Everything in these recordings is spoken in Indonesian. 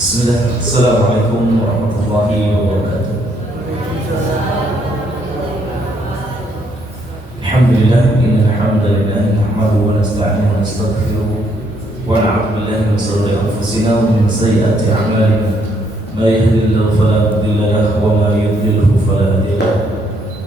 Bismillah. Assalamualaikum warahmatullahi wabarakatuh. Alhamdulillah, innal hamdalillah nahmaduhu wa nasta'inuhu wa nastaghfiruh wa na'udzu billahi min shururi anfusina wa min sayyiati a'malina. May yahdihillahu fala mudilla lahu wa may yudlilhu fala hadiya lahu.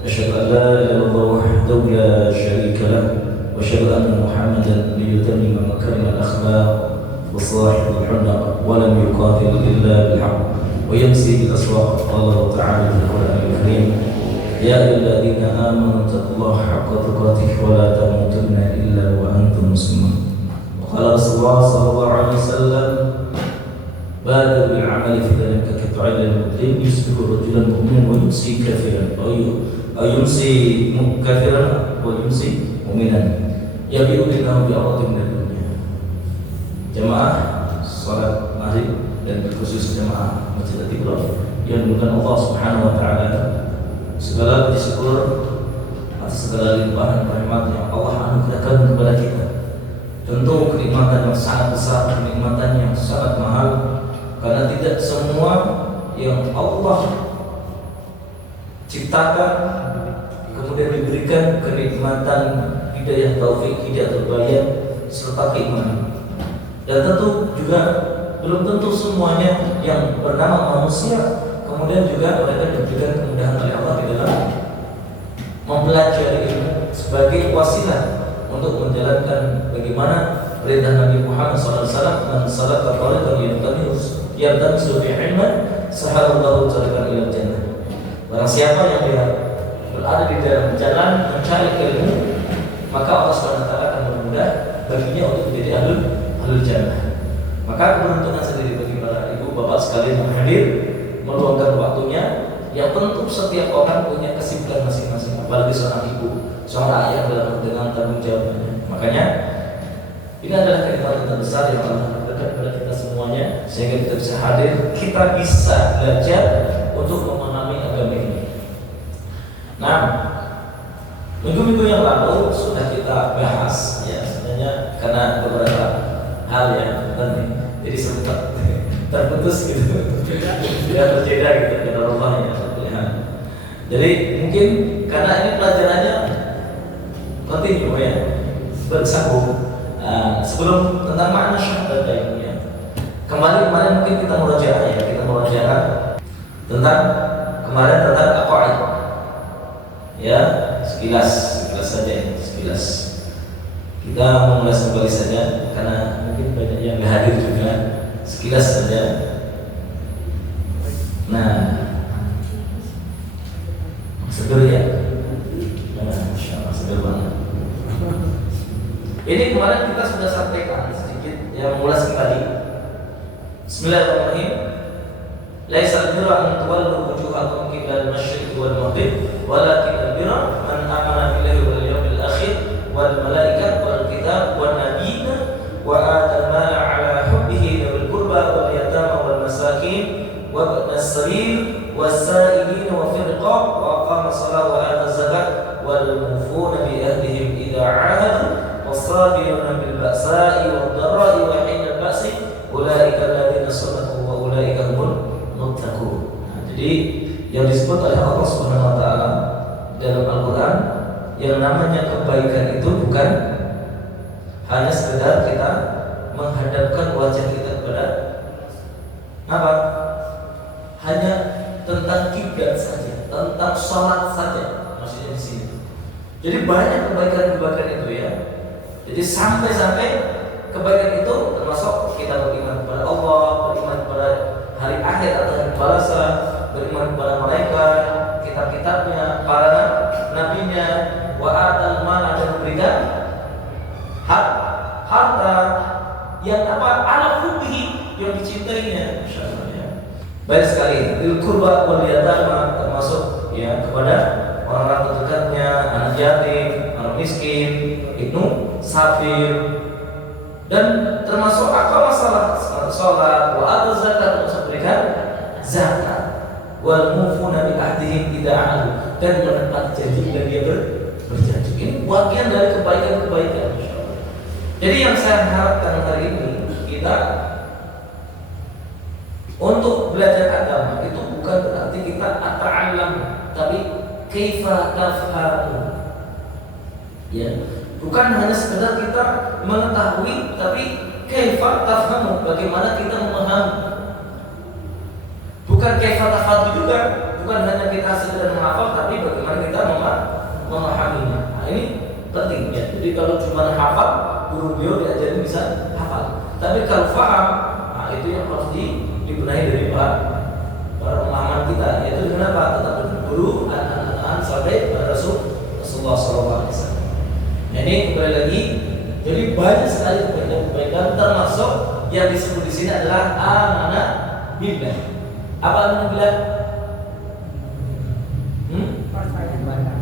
Asyhadu an la ilaha illallah wahdahu la syarika lahu wa asyhadu anna Muhammadan liyutammima makarimal akhlaq وصاحب الحنة ولم يقاتل إلا بالحق ويمسي بالأسواق. قال الله تعالى في القرآن الكريم يا أيها الذين آمنوا اتقوا الله حق تقاته ولا تموتن إلا وأنتم مسلمون. وقال رسول الله صلى الله عليه وسلم بادر بالعمل في ذلك كفعل المسلم يصبح رجلا مؤمنا ويمسي كافرا أو يمسي كافرا ويمسي مؤمنا يبيع دينه بعوض من الدنيا. Jemaah salat maghrib dan khusus jemaah Masjid Istiqlal yang dimuliakan Allah Subhanahu wa taala, segala puji syukur atas segala limpahan rahmat yang Allah anugerahkan kepada kita. Tentu kenikmatan yang sangat besar, kenikmatan yang sangat mahal, karena tidak semua yang Allah ciptakan kemudian diberikan kenikmatan hidayah taufik, hidayah terbayar serta keimanan. Dan tentu juga belum tentu semuanya yang bernama manusia kemudian juga mereka diberikan kemudahan oleh Allah di dalam mempelajari ilmu sebagai wasilah untuk menjalankan bagaimana perintah Nabi Muhammad SAW. Man salaka tariqan yaltamisu fihi ilman sahalallahu tariqan ilal jannah. Barang siapa yang dia berada di dalam jalan mencari ilmu, maka Allah SWT akan mempermudah baginya untuk menjadi ahlul jannah. Maka keberuntungan sendiri bagi para ibu bapak sekalian yang hadir meluangkan waktunya, yang tentu setiap orang punya kesibukan masing-masing, apalagi seorang ibu, seorang ayah dengan tanggung jawabnya. Makanya ini adalah kenikmatan terbesar yang Allah berikan kepada kita semuanya, sehingga kita bisa hadir, kita bisa belajar untuk memahami agama ini. Nah, minggu-minggu yang lalu sudah kita bahas ya, sebenarnya karena beberapa hal yang penting, jadi sempat terputus gitu, tidak berbeda gitu dengan rumahnya. Jadi mungkin karena ini pelajarannya kontinu ya, bersambung. Sebelum tentang makna syahadat ya, kemarin mungkin kita murojaah tentang kemarin tentang aqaid ya, sekilas saja, sekilas. Kita mengulas kembali saja karena mungkin banyak yang hadir juga, sekilas saja. Nah, seger ya, Masya seger banget. Ini kemarin kita sudah sampaikan sedikit yang mengulas kembali. Bismillahirrahmanirrahim. Laisa al-birra an tuwallu wujuhakum qibla al-masyriq wal maghrib, walakin al-birra man amana billahi wal yawmil akhir wal malaikat wal kitab wan nabiyina wa atal mala ala hubbihi dzil qurba wal yatama wal masakin wa ibnas sabil was sa'ilin wa fil riqab wa aqama shalah wa ata zakat wal mufuna bi ahdihim idza 'ahadu was-sabiruna bil ba'sa'i wad dharra'i wa hina al-ba'si ulaika alladziina sadaqu wa ulaika humul muttaqun. Jadi yang disebut oleh Allah Subhanahu wa taala dalam Al-Qur'an, yang namanya kebaikan itu bukan hanya sekedar kita menghadapkan wajah kita kepada apa? Hanya tentang kiblat saja, tentang sholat saja, maksudnya di sini. Jadi banyak kebaikan-kebaikan itu ya. Jadi sampai kebaikan itu termasuk kita beriman kepada Allah, beriman kepada hari akhir atau hari balasan, beriman kepada malaikat, kitab-kitabnya, para nabinya, wa atal mal, dan memberikan harta yang apa? Ala hubbihi, yang dicintainya. Masyaallah ya. Baik sekali, dzil qurba wal yatama, termasuk ya kepada orang-orang terdekatnya, anak yatim, anak miskin, ibnu safir, dan termasuk apa masalah salat, wa atal zakat, termasuk berikan zakat, wal mufuna bi ahdihim idza ahadu, dan menepati janji dan dia berjanji. Ini bagian dari kebaikan-kebaikan. Jadi yang saya harapkan hari ini kita Untuk belajar agama itu bukan berarti kita ata'allam, tapi kaifa tafhamu. Ya, bukan hanya sekedar kita mengetahui, tapi kaifa tafhamu, bagaimana kita memahami. Bukan kaifa tafhadu juga, bukan hanya kita sekedar menghafal, tapi bagaimana kita memahaminya. Nah, ini penting ya. Jadi kalau cuma hafal, guru beliau diajarin bisa hafal. Tapi kalau paham, nah itu yang harus dibenahi dari para pemahaman kita. Yaitu kenapa tetap berguru anak-anak sampai pada Rasulullah SAW. Nah, ini kembali lagi. Jadi banyak sekali kebaikan, termasuk yang disebut di sini adalah amanah billah. Apa amanah billah?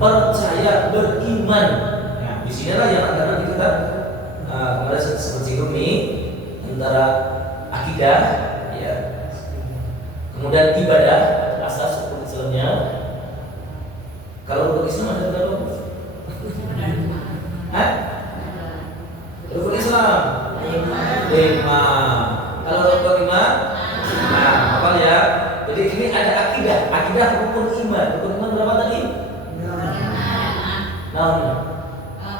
Percaya, beriman. Nah, di sinilah yang akan nanti kita kemarin sempat singgung nih, antara akidah, ya, kemudian ibadah, asas hukum Islamnya. Kalau untuk Islam ada berapa? Hah? Rukun Islam 5. Kalau rukun iman, nah, apa ya? Jadi ini ada akidah rukun iman. Rukun iman berapa tadi?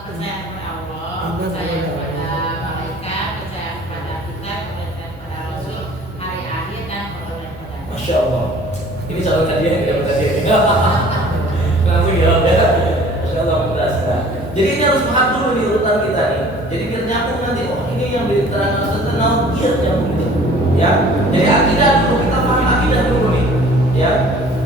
Percaya kepada Allah, percaya kepada malaikat, percaya kepada kitab, percaya kepada Rasul, hari akhir dan kepada. Masya Allah. Ini calon hadiah yang dapat hadiah. Langsung jawab ya. Masya Allah, mudah-mudahan. Jadi ini harus paham dulu di urutan kita nih. Jadi biar nyambung nanti. Oh, ini yang diterangkan Ustaz Tenau, biar nyambung gitu. Ya. Jadi akidah dulu, kita paham akidah dulu nih. Ya.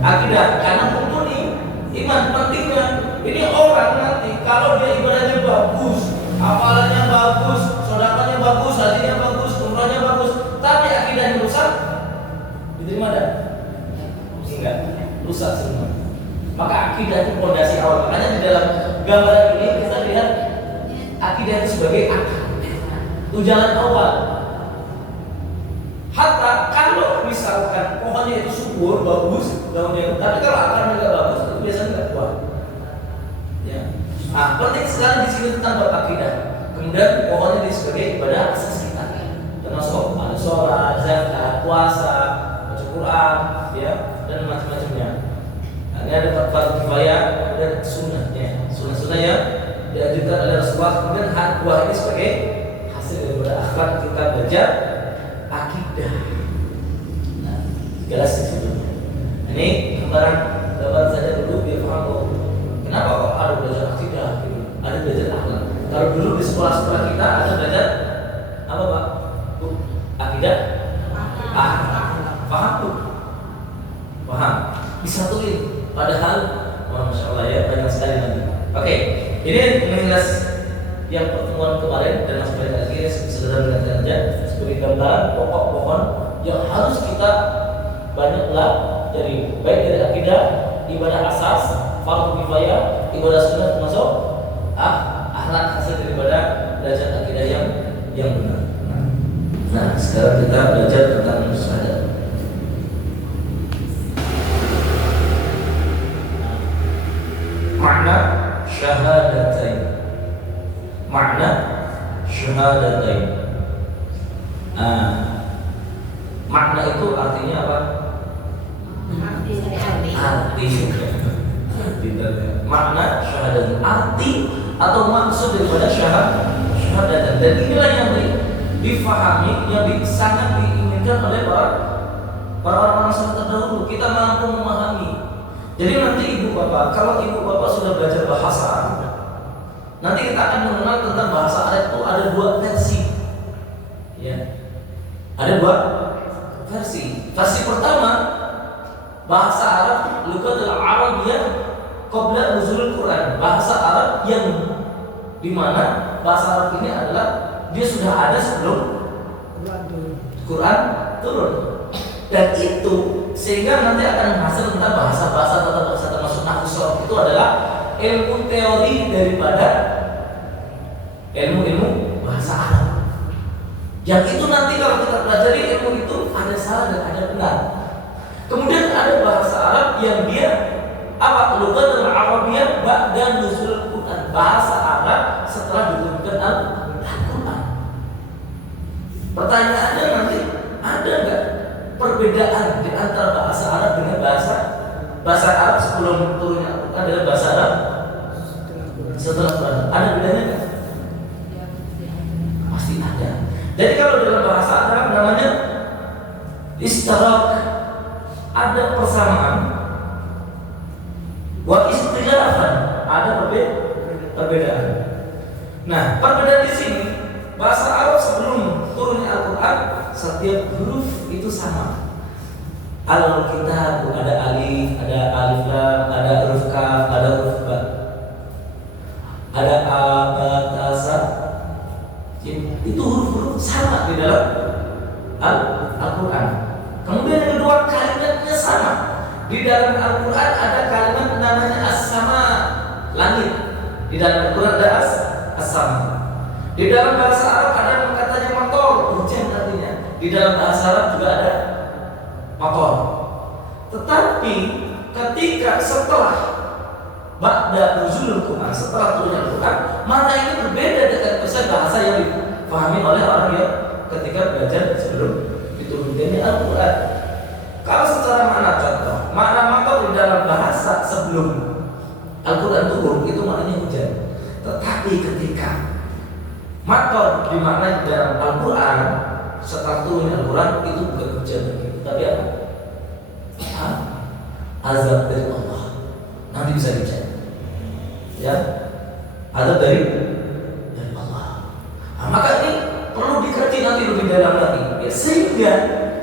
Akidah karena mumpuni iman pentingnya. Ini orang nanti kalau dia ibadahnya bagus, hafalannya bagus, sedekahnya bagus, hajinya bagus, umrahnya bagus, tapi akidahnya rusak, diterima enggak? Enggak, rusak semua. Maka akidah itu fondasi awal. Makanya di dalam gambaran ini kita lihat akidah itu sebagai akar, tunjangan awal. Hatta kalau misalkan pohonnya itu subur, bagus, daunnya, tapi kalau akarnya nggak bagus, itu biasanya nggak kuat. Ya. Nah, penting sekali di sini tentang bab akidah. Kemudian pohonnya sebagai ibadah asas kita, termasuk ada sholat, zakat, puasa, baca Quran, ya, dan macam-macamnya. Nah, ini ada fardu kifayah dan sunnahnya. Sunnah-sunnah yang diajarkan oleh Rasulullah. Kemudian buah ini sebagai hasil daripada akhlak kita belajar akidah. Nah, jelas di situ. Ini gambaran saja dulu biar paham kok. Kenapa kok ada belajar akidah gitu? Ada belajar akhlak. Kalau dulu di sekolah-sekolah kita ada belajar apa Pak? Akidah? Paham tuh? Paham? Disatuin. Padahal, masya Allah ya, banyak sekali nanti. Oke, ini mengingat yang pertemuan kemarin dan masih banyak lagi sederhana saja sebagai gambaran pokok pohon yang harus kita banyaklah dari baik dari akidah, ibadah asas, fardu kifayah, ibadah sunnah termasuk akhlak hasil daripada belajar akidah yang benar. Nah, sekarang kita belajar tentang syahadat. Makna syahadatain. Makna syahadatain. Makna itu artinya apa? Arti. Makna syahadat, arti atau maksud daripada syahadat. Dan inilah yang difahami, yang sangat diinginkan oleh para orang salaf terdahulu. Kita mampu memahami. Jadi nanti ibu bapak, kalau ibu bapak sudah belajar bahasa Arab, nanti kita akan mengenal tentang bahasa Arab itu ada 2 versi. Ya, ada 2 versi. Versi pertama, bahasa Arab lughatul Arabiyyah qabla nuzulul Quran. Bahasa Arab yang dimana bahasa Arab ini adalah dia sudah ada sebelum Quran turun. Dan itu sehingga nanti akan menghasil tentang bahasa-bahasa tata bahasa termasuk nahwu sharaf itu adalah ilmu teori daripada ilmu bahasa Arab. Yang itu nanti kalau kita pelajari ilmu itu ada salah dan ada benar. Kemudian ada bahasa Arab yang dia apa? Lughatul Arabiyyah ba'da nuzul Quran. Bahasa Arab setelah diturunkan Al-Quran. Pertanyaannya nanti ada enggak perbedaan perbedaan di antara bahasa Arab dengan bahasa Arab sebelum turunnya Al-Quran adalah bahasa Arab setelah Quran. Ada bedanya nggak? Pasti ada. Jadi kalau dalam bahasa Arab namanya istarak, ada persamaan. Wa istilafan, ada perbedaan. Nah, perbedaan di sini bahasa Arab sebelum turunnya Al-Quran setiap huruf itu sama. Al-Kitab ada alif lam, ada huruf kaf, ada huruf ba, ada a, ba, ta, sa. Itu huruf-huruf sama di dalam Al-Quran. Kemudian yang kedua, kalimatnya sama. Di dalam Al-Quran ada kalimat namanya as-sama, langit. Di dalam Al-Quran ada as-sama. Di dalam bahasa Arab ada yang katanya motor, hujan artinya. Di dalam bahasa Arab juga ada motor. Tetapi ketika setelah ba'da nuzulul Quran, setelah turunnya Al-Quran, mana ini berbeda dengan bahasa yang dipahami oleh orang yang ketika belajar sebelum diturunkannya Al-Quran. Kalau secara makna contoh, makna motor di dalam bahasa sebelum Al-Quran turun itu maknanya hujan. Tetapi ketika motor dimaknai di dalam Al-Quran setelah turunnya Al-Quran itu bukan hujan lagi, tapi apa? Azab dari Allah. Nanti bisa dicek. Ya, azab dari Allah. Nah, maka ini perlu dikaji nanti lebih dalam lagi. Ya, sehingga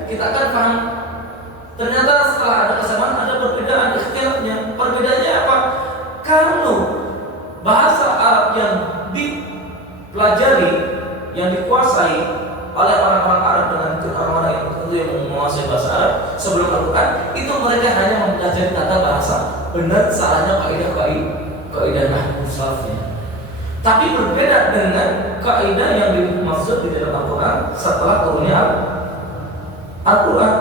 kita akan paham. Ternyata setelah ada kesamaan ada perbedaan ikhtilafnya. Perbedaannya apa? Kalau bahasa Arab yang dipelajari, yang dikuasai oleh orang-orang Arab dengan orang-orang yang tertentu yang menguasai bahasa Arab sebelum Al-Quran, itu mereka hanya mempelajari tata bahasa, benar salahnya kaidah nahwu salafnya. Tapi berbeda dengan kaidah yang dimaksud di dalam Al-Quran setelah turunnya Al-Quran.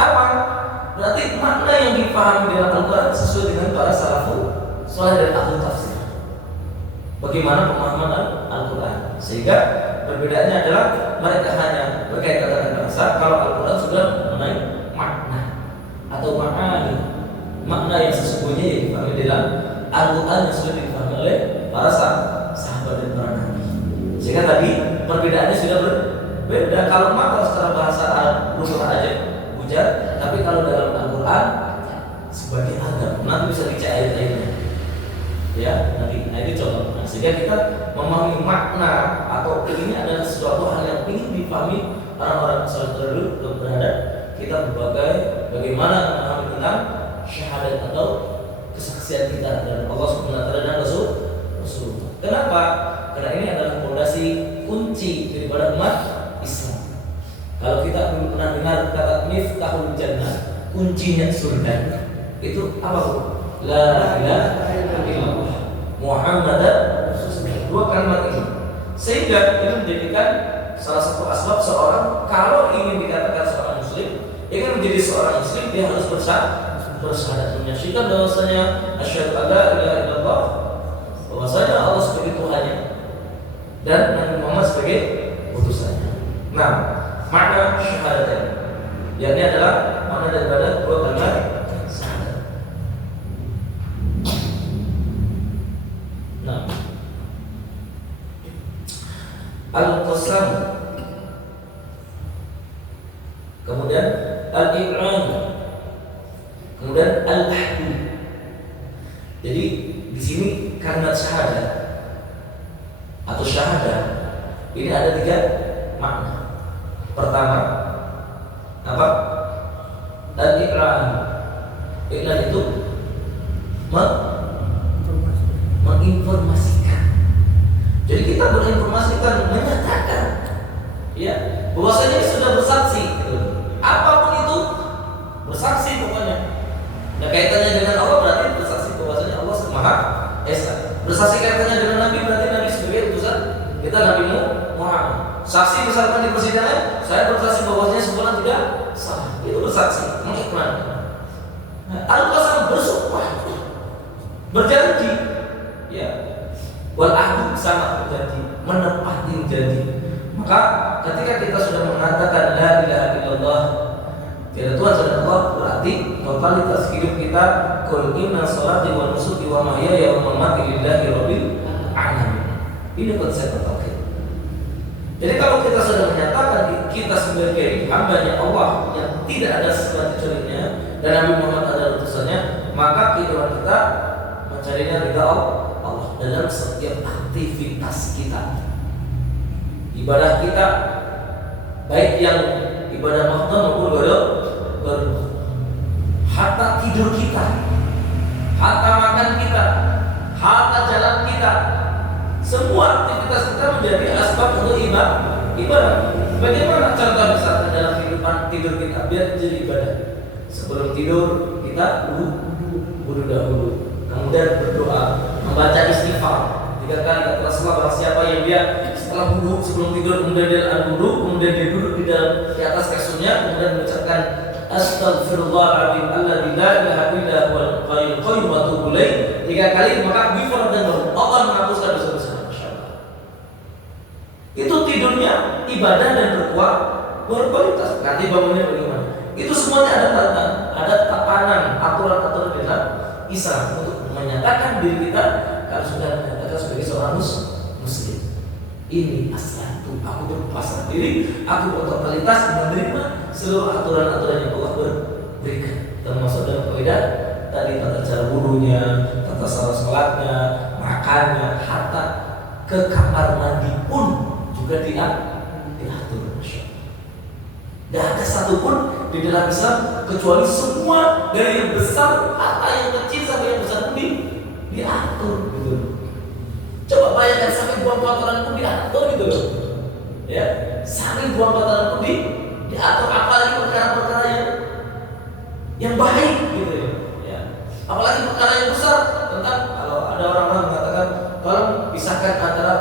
Apa? Berarti makna yang dipahami dalam Al-Quran sesuai dengan para salafus saleh dan ahli tafsir. Bagaimana pemahaman Al-Quran? Sehingga perbedaannya adalah mereka hanya berkaitan dengan bahasa. Kalau Al-Quran sudah mengenai makna atau makna yang sesungguhnya yang dipahami dalam Al-Quran yang sudah dipahami oleh para sahabat dan para nabi. Sehingga tadi perbedaannya sudah berbeda. Kalau makna secara bahasa Arab lumrah aja hujan, tapi kalau dalam Al-Quran sebagai adab. Nanti bisa dicek ayat-ayatnya. Ya, nanti itu contoh. Nah, sehingga kita memahami makna atau ini adalah sesuatu hal yang ingin dipahami orang-orang saleh terdahulu terhadap kita berbagai bagaimana memahami tentang syahadat atau kesaksian kita dan Allah Subhanahu wa taala dan Rasul. Kenapa? Karena ini adalah fondasi kunci daripada umat Islam. Kalau kita belum pernah dengar kata miftahul jannah, kuncinya surga, itu apa Bu? La ilaha illallah Muhammadan Rasulullah. Dua kalimat ini. Sehingga ini menjadikan salah satu asbab seorang kalau ingin dikatakan seorang muslim, ingin menjadi seorang muslim, dia harus bersyahadat menyaksikan bahwasanya asyhadu an la ilaha illallah, bahwasanya Allah sebagai Tuhannya dan Nabi Muhammad sebagai utusannya. Nah, makna syahadat ini adalah makna daripada dua kalimat syahadat. Nah, al-qasam, kemudian al-iqran, kemudian al-ahdu. Jadi di sini kalimat syahadat atau syahadah ini ada tiga makna. Pertama, apa? Al-iqran. Iqran itu menginformasikan. Jadi kita berinformasikan, menyatakan, ya, bahwasanya sudah bersaksi. Apapun itu bersaksi pokoknya. Nah, kaitannya dengan Allah berarti bersaksi bahwasanya Allah Maha Esa. Bersaksi kaitannya dengan Nabi berarti Nabi sebagai utusan kita, Nabi Muhammad. Saksi misalkan di persidangan, saya bersaksi bahwasanya semuanya tidak salah. Itu bersaksi, mengiklankan. Nah, al-qasam bersumpah, berjanji, ya. Wal ahdu sama berjanji, menepati janji. Maka ketika kita sudah mengatakan la ilaha illallah, tiada Tuhan selain Allah, berarti totalitas hidup kita qul inna sholati wa nusuki wa mahyaya wa mamati lillahi rabbil alamin. Ini konsep tauhid. Jadi kalau kita sudah menyatakan kita sebagai hamba-Nya Allah yang tidak ada sesuatu kecualinya dan Nabi Muhammad adalah utusannya, maka kehidupan kita mencarinya ridha Allah dalam setiap aktivitas kita. Ibadah kita baik yang ibadah mahdoh maupun baru, hatta tidur kita, hatta makan kita, hatta jalan kita, semua aktivitas kita menjadi asbab untuk ibadah. Bagaimana contoh misalnya dalam kehidupan tidur kita biar menjadi ibadah? Sebelum tidur kita wudu dahulu, kemudian berdoa, membaca istighfar 3 kali kata Rasulullah. Barang siapa yang dia setelah wudu sebelum tidur kemudian dia wudu, kemudian dia duduk di atas kasurnya, kemudian mengucapkan Astaghfirullahaladzim alladzi la ilaha illa huwal hayyul qayyum wa atubu ilaih 3 kali, maka ghufira lahu, Allah menghapuskan dosa-dosa. Itu tidurnya ibadah dan berkualitas. Nanti bangunnya bagaimana? Itu semuanya ada tatanan, aturan-aturan dalam Islam untuk menyatakan diri kita kalau sudah menyatakan sebagai seorang muslim. Ini asal itu aku berpasrah diri, aku bertotalitas menerima seluruh aturan-aturan yang Allah berikan, termasuk dalam kaidah tadi tata cara wudunya, tata cara sholatnya, makannya, hatta ke kamar mandi pun juga diatur. Tidak ada satupun di dalam Islam kecuali semua dari yang besar atau yang kecil sampai yang besar pun diatur gitu. Coba bayangkan sampai buang kotoran pun diatur gitu loh. Ya, sampai buang kotoran pun diatur, apalagi perkara-perkara yang baik gitu ya. Apalagi perkara yang besar tentang kalau ada orang-orang mengatakan tolong pisahkan antara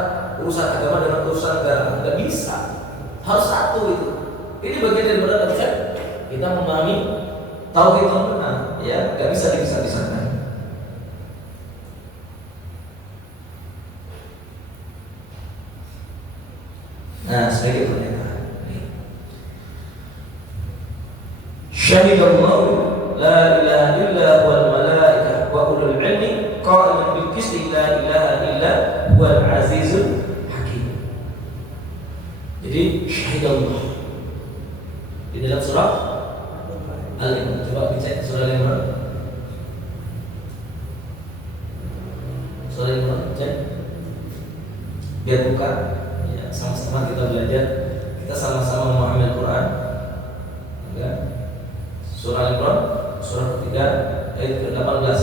urusan agama dengan urusan negara, nggak bisa, harus satu itu. Ini bagian dari bisa kita memahami tauhid yang benar, ya, nggak bisa dipisah-pisahkan. Nah, sebagai pernyataan, Syahidallahu la ilaha illa huwal malaikah wa ulul ilmi qa'iman bil qisti la ilaha illa huwal azizul hakim. Jadi syahidallah di dalam surah Al-Imran. Coba dicek surah Al-Imran. Surah Al-Imran cek. Biar buka. Ya, sama-sama kita belajar. Kita sama-sama memahami Al-Quran. Ya. Surah Al-Imran, surah ketiga ayat ke-18.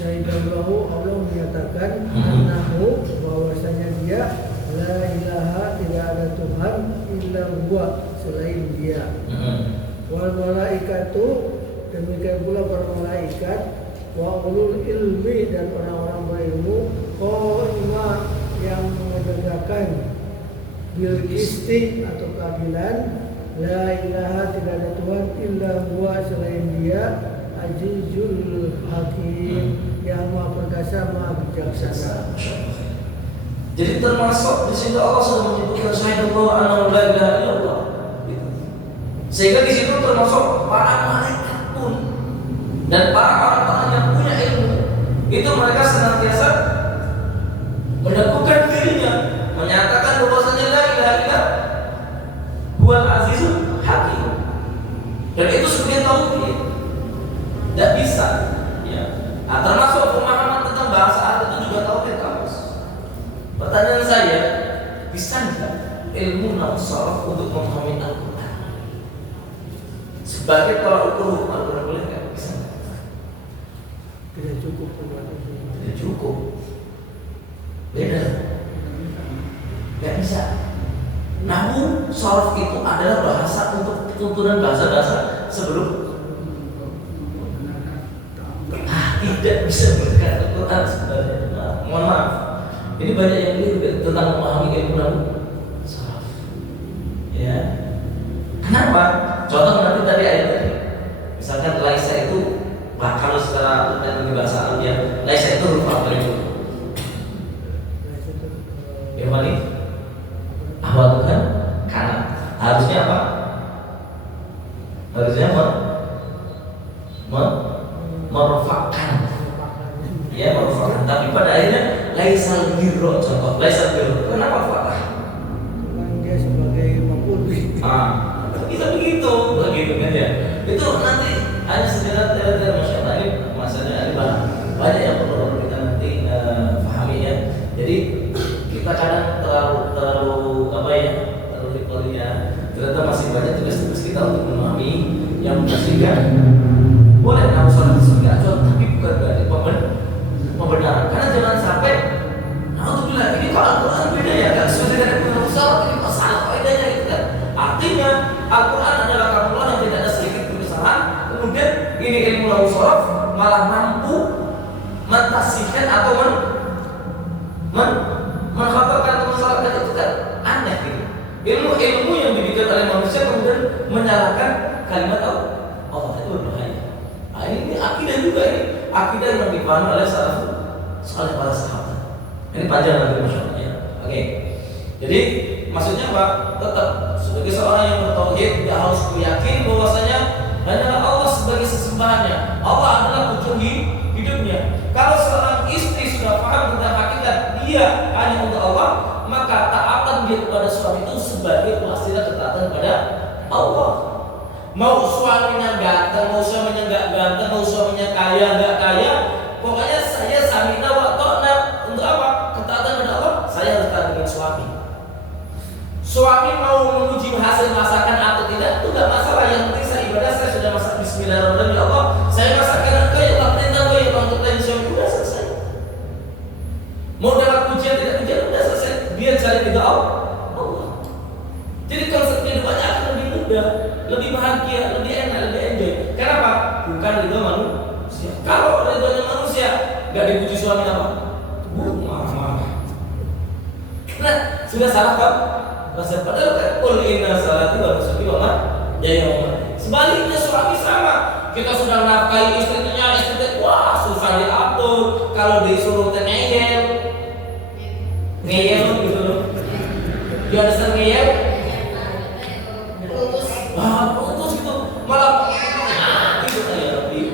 Syahidallahu, Allah menyatakan annahu, bahwasanya dia la ilaha, tidak ada Tuhan illa huwa, selain dia. Wal malaikatu, demikian pula para malaikat, wa ulul ilmi, dan orang-orang berilmu, qaima, yang menegakkan bil qisti, atau keadilan. La ilaha, tidak ada Tuhan illa huwa, selain dia, Azizul Hakim, yang Maha Perkasa, Maha Bijaksana. Jadi termasuk di situ Allah sudah menyebutkan syahidallahu annahu la ilaha illallah. Sehingga di situ termasuk para malaikat pun dan para orang-orang yang punya ilmu, itu mereka senantiasa mendekatkan dirinya, menyatakan bahwasanya la ilaha illallah huwal azizul hakim. Dan itu sebagai tauhid. Tidak bisa, ya. Nah, termasuk pemahaman tentang bahasa Arab itu juga tauhid kamus. Pertanyaan saya, bisa nggak ilmu nafsaraf untuk memahami Al-Quran sebagai tolak ukur hukum Al-Quran, boleh nggak? Bisa nggak? Tidak cukup. Tidak cukup. Beda. Nggak bisa. Namun saraf itu adalah bahasa untuk tuturan bahasa-bahasa sebelum. Tidak bisa berkata Al-Quran sebenarnya. Mohon maaf. Ini banyak yang keliru tentang memahami ilmu saraf. Ya. Kenapa? Contoh nanti tadi ayat tadi. Misalkan laisa itu kalau secara di bahasa Arab ya, laisa itu huruf apa itu? Ya balik. Apa Tuhan? Karena harusnya apa? Harusnya merofakkan. Ya merofakkan. Tapi pada akhirnya laisal birro, contoh laisal birro. Kenapa fathah? Dia sebagai maf'ul bih. Bisa begitu kan ya. Itu nanti hanya sekedar Masya Allah, ini maksudnya ada banyak yang perlu kita nanti pahami ya. Jadi kita kadang terlalu apa ya, terlalu ya. Ternyata masih banyak tugas-tugas kita untuk memahami yang sehingga boleh kamu sholat di surga, tapi bukan berarti pembenaran. Karena jangan sampai, alhamdulillah ini kalau Al-Quran beda ya, nggak sesuai dengan Al-Quran salah, ini masalah faedahnya gitu kan. Artinya Al-Quran adalah kamulah yang tidak ada sedikit kesalahan. Kemudian ini ilmu lahu shorof malah mampu mentasihkan atau mengkhabarkan atau mensalahkan, itu kan aneh gitu. Ilmu yang dibikin oleh manusia kemudian menyalahkan kalimat Allah itu berbahaya. Nah, ini akidah juga, ini akidah yang dipahami oleh salaf para sahabat. Ini panjang lagi Masya Allah ya. Oke. Jadi maksudnya apa? Tetap sebagai seorang yang bertauhid dia harus yakin bahwasanya hanyalah Allah sebagai sesembahannya. Allah adalah ujung hidupnya. Kalau seorang istri sudah paham tentang hakikat dia hanya untuk Allah, maka taatan dia kepada suami itu sebagai wasilah ketaatan kepada Allah. Mau suaminya ganteng, mau suaminya nggak ganteng, mau suaminya kaya nggak kaya, pokoknya saya samina wa ta'na. Untuk apa? Ketaatan kepada Allah. Saya harus taat dengan suami. Suami mau memuji hasil masakan atau tidak itu nggak masalah. Yang penting saya ibadah, saya sudah masak Bismillahirrahmanirrahim, ya Allah saya masakkan engkau ya Allah, perintah engkau ya Allah untuk lain suami, udah selesai. Mau dapat pujian tidak pujian udah selesai. Dia cari ridha Allah. Jadi konsep kehidupannya akan lebih mudah, lebih bahagia, lebih enak, lebih enjoy. Kenapa? Bukan ridha manusia. Kalau ridhonya manusia nggak dipuji suami apa? Marah. Karena sudah salah kan? Masa padahal kan qul inna salati wa nusuki wa mahyaya. Sebaliknya suami sama. Kita sudah nafkahi istrinya, wah susah diatur. Kalau disuruh ngeyel gitu loh. Dia ada sering ngeyel. Putus gitu. Malah gitu kayak lebih.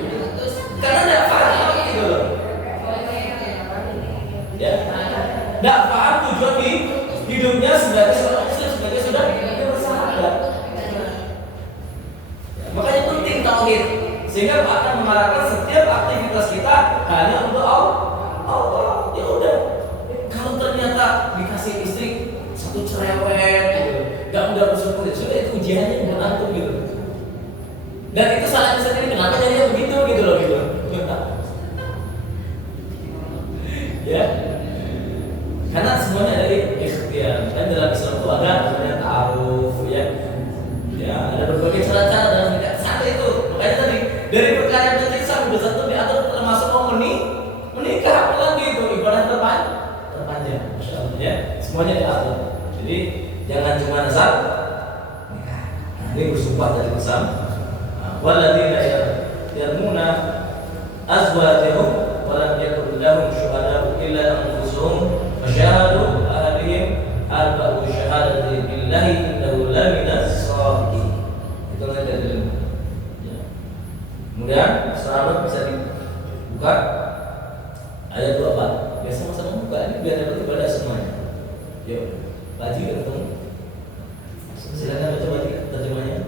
Karena tidak paham gitu loh. Ya. Tidak paham tujuan hidupnya sebagai seorang muslim, sebagai sudah bersahabat. Makanya penting tauhid, sehingga akan mengarahkan setiap aktivitas kita hanya untuk Allah. Ya udah. Kalau ternyata dikasih istri satu cerewet, gitu, nggak mudah bersyukur, sudah itu ujiannya bukan antum gitu. Dan itu salahnya sendiri. Kenapa jadinya begitu gitu loh gitu. Ya. Karena semuanya dari ikhtiar. Dan dalam Islam itu ada namanya ta'aruf ya. Ya, ada berbagai cara-cara dalam tidak sampai itu. Makanya tadi dari perkara yang kecil sampai besar itu diatur, termasuk mau menikah apalagi itu ibadah terpanjang. Masya Allah ya. Semuanya diatur. Jadi jangan cuma asal nikah. Nah, ini bersumpah dari bersama. Walladzina yarmuna azwajahum wa lam yakul lahum syuhada'u illa anfusuhum fasyahadu ahadihim arba'u syahadati billahi innahu laminas shadiqin. Itu nanti ada dulu. Ya. Kemudian sahabat bisa dibuka ayat 24. Ya sama-sama buka ini biar dapat ibadah semuanya. Yuk, Haji ketemu. Silakan baca terjemahnya.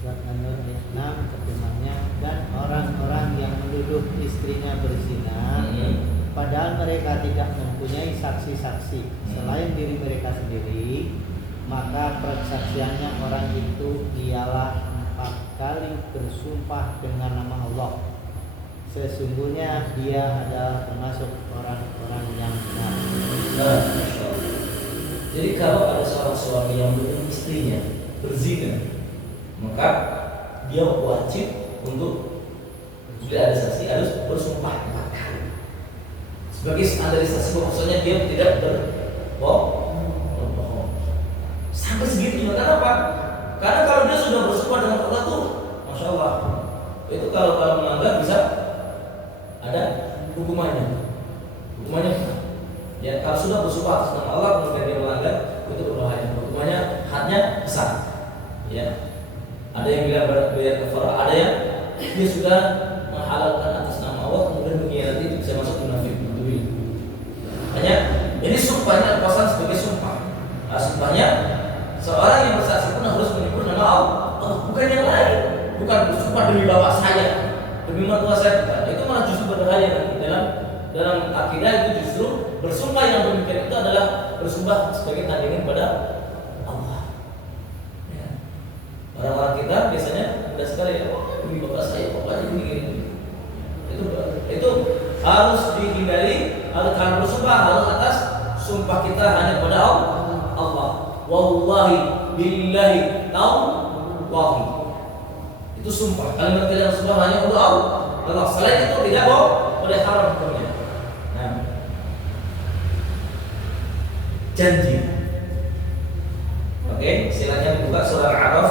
Surat An-Nur ayat 6 terjemahnya, dan orang-orang yang menuduh istrinya berzina padahal mereka tidak mempunyai saksi-saksi selain diri mereka sendiri, maka persaksiannya orang itu ialah 4 kali bersumpah dengan nama Allah. Sesungguhnya dia adalah termasuk orang-orang yang benar. Jadi kalau ada seorang suami yang menuduh istrinya berzina, maka dia wajib untuk bila ada saksi harus bersumpah 4 kali. Sebagai standarisasi bahwasanya dia tidak berbohong. Karena kalau dia sudah bersumpah dengan Allah tuh, masya Allah, itu kalau melanggar bisa ada hukumannya. Ya, kalau sudah bersumpah atas nama Allah kemudian dia melanggar, itu berbahaya. Hukumannya hadnya besar. Ya, ada yang bilang bayar kafarah, ada yang dia sudah menghalalkan atas nama Allah kemudian mengkhianati, itu bisa masuk munafik. Makanya ini sumpahnya pasang sebagai sumpah. Nah, sumpahnya seorang yang bersaksi pun harus menyebut nama Allah, bukan yang lain. Bukan bersumpah demi bapak saya, demi mertua saya, bukan. Itu malah justru berbahaya dalam akidah. Itu justru bersumpah yang demikian itu adalah bersumpah sebagai tandingan pada Allah. Ya. Orang-orang kita biasanya mudah sekali ya, demi bapak saya, bapaknya begini. Itu harus dihindari. Kalau bersumpah harus atas sumpah kita hanya kepada Allah. Wallahi billahi tauwahi. Itu sumpah. Kalimat tidak sumpah hanya untuk Allah. Selain itu tidak boleh haram hukumnya. Nah, janji. Oke, silakan dibuka surah Al-A'raf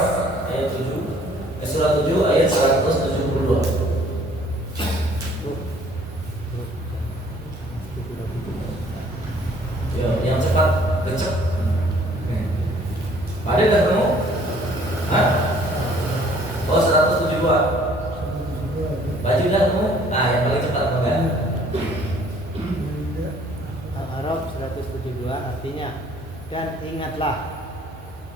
ayat 7. Surah 7 ayat 172. Yang cepat, becek. Ada nggak kamu? Hah? Oh 172. Baju dah kamu? Nah yang paling cepat enggak? Al-A'raf 172 artinya, dan ingatlah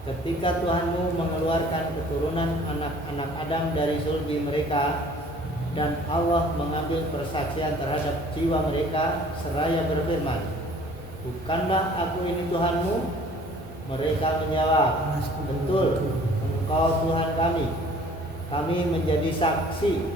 ketika Tuhanmu mengeluarkan keturunan anak-anak Adam dari sulbi mereka, dan Allah mengambil persaksian terhadap jiwa mereka seraya berfirman, bukanlah aku ini Tuhanmu? Mereka menjawab, betul, Engkau Tuhan kami. Kami menjadi saksi.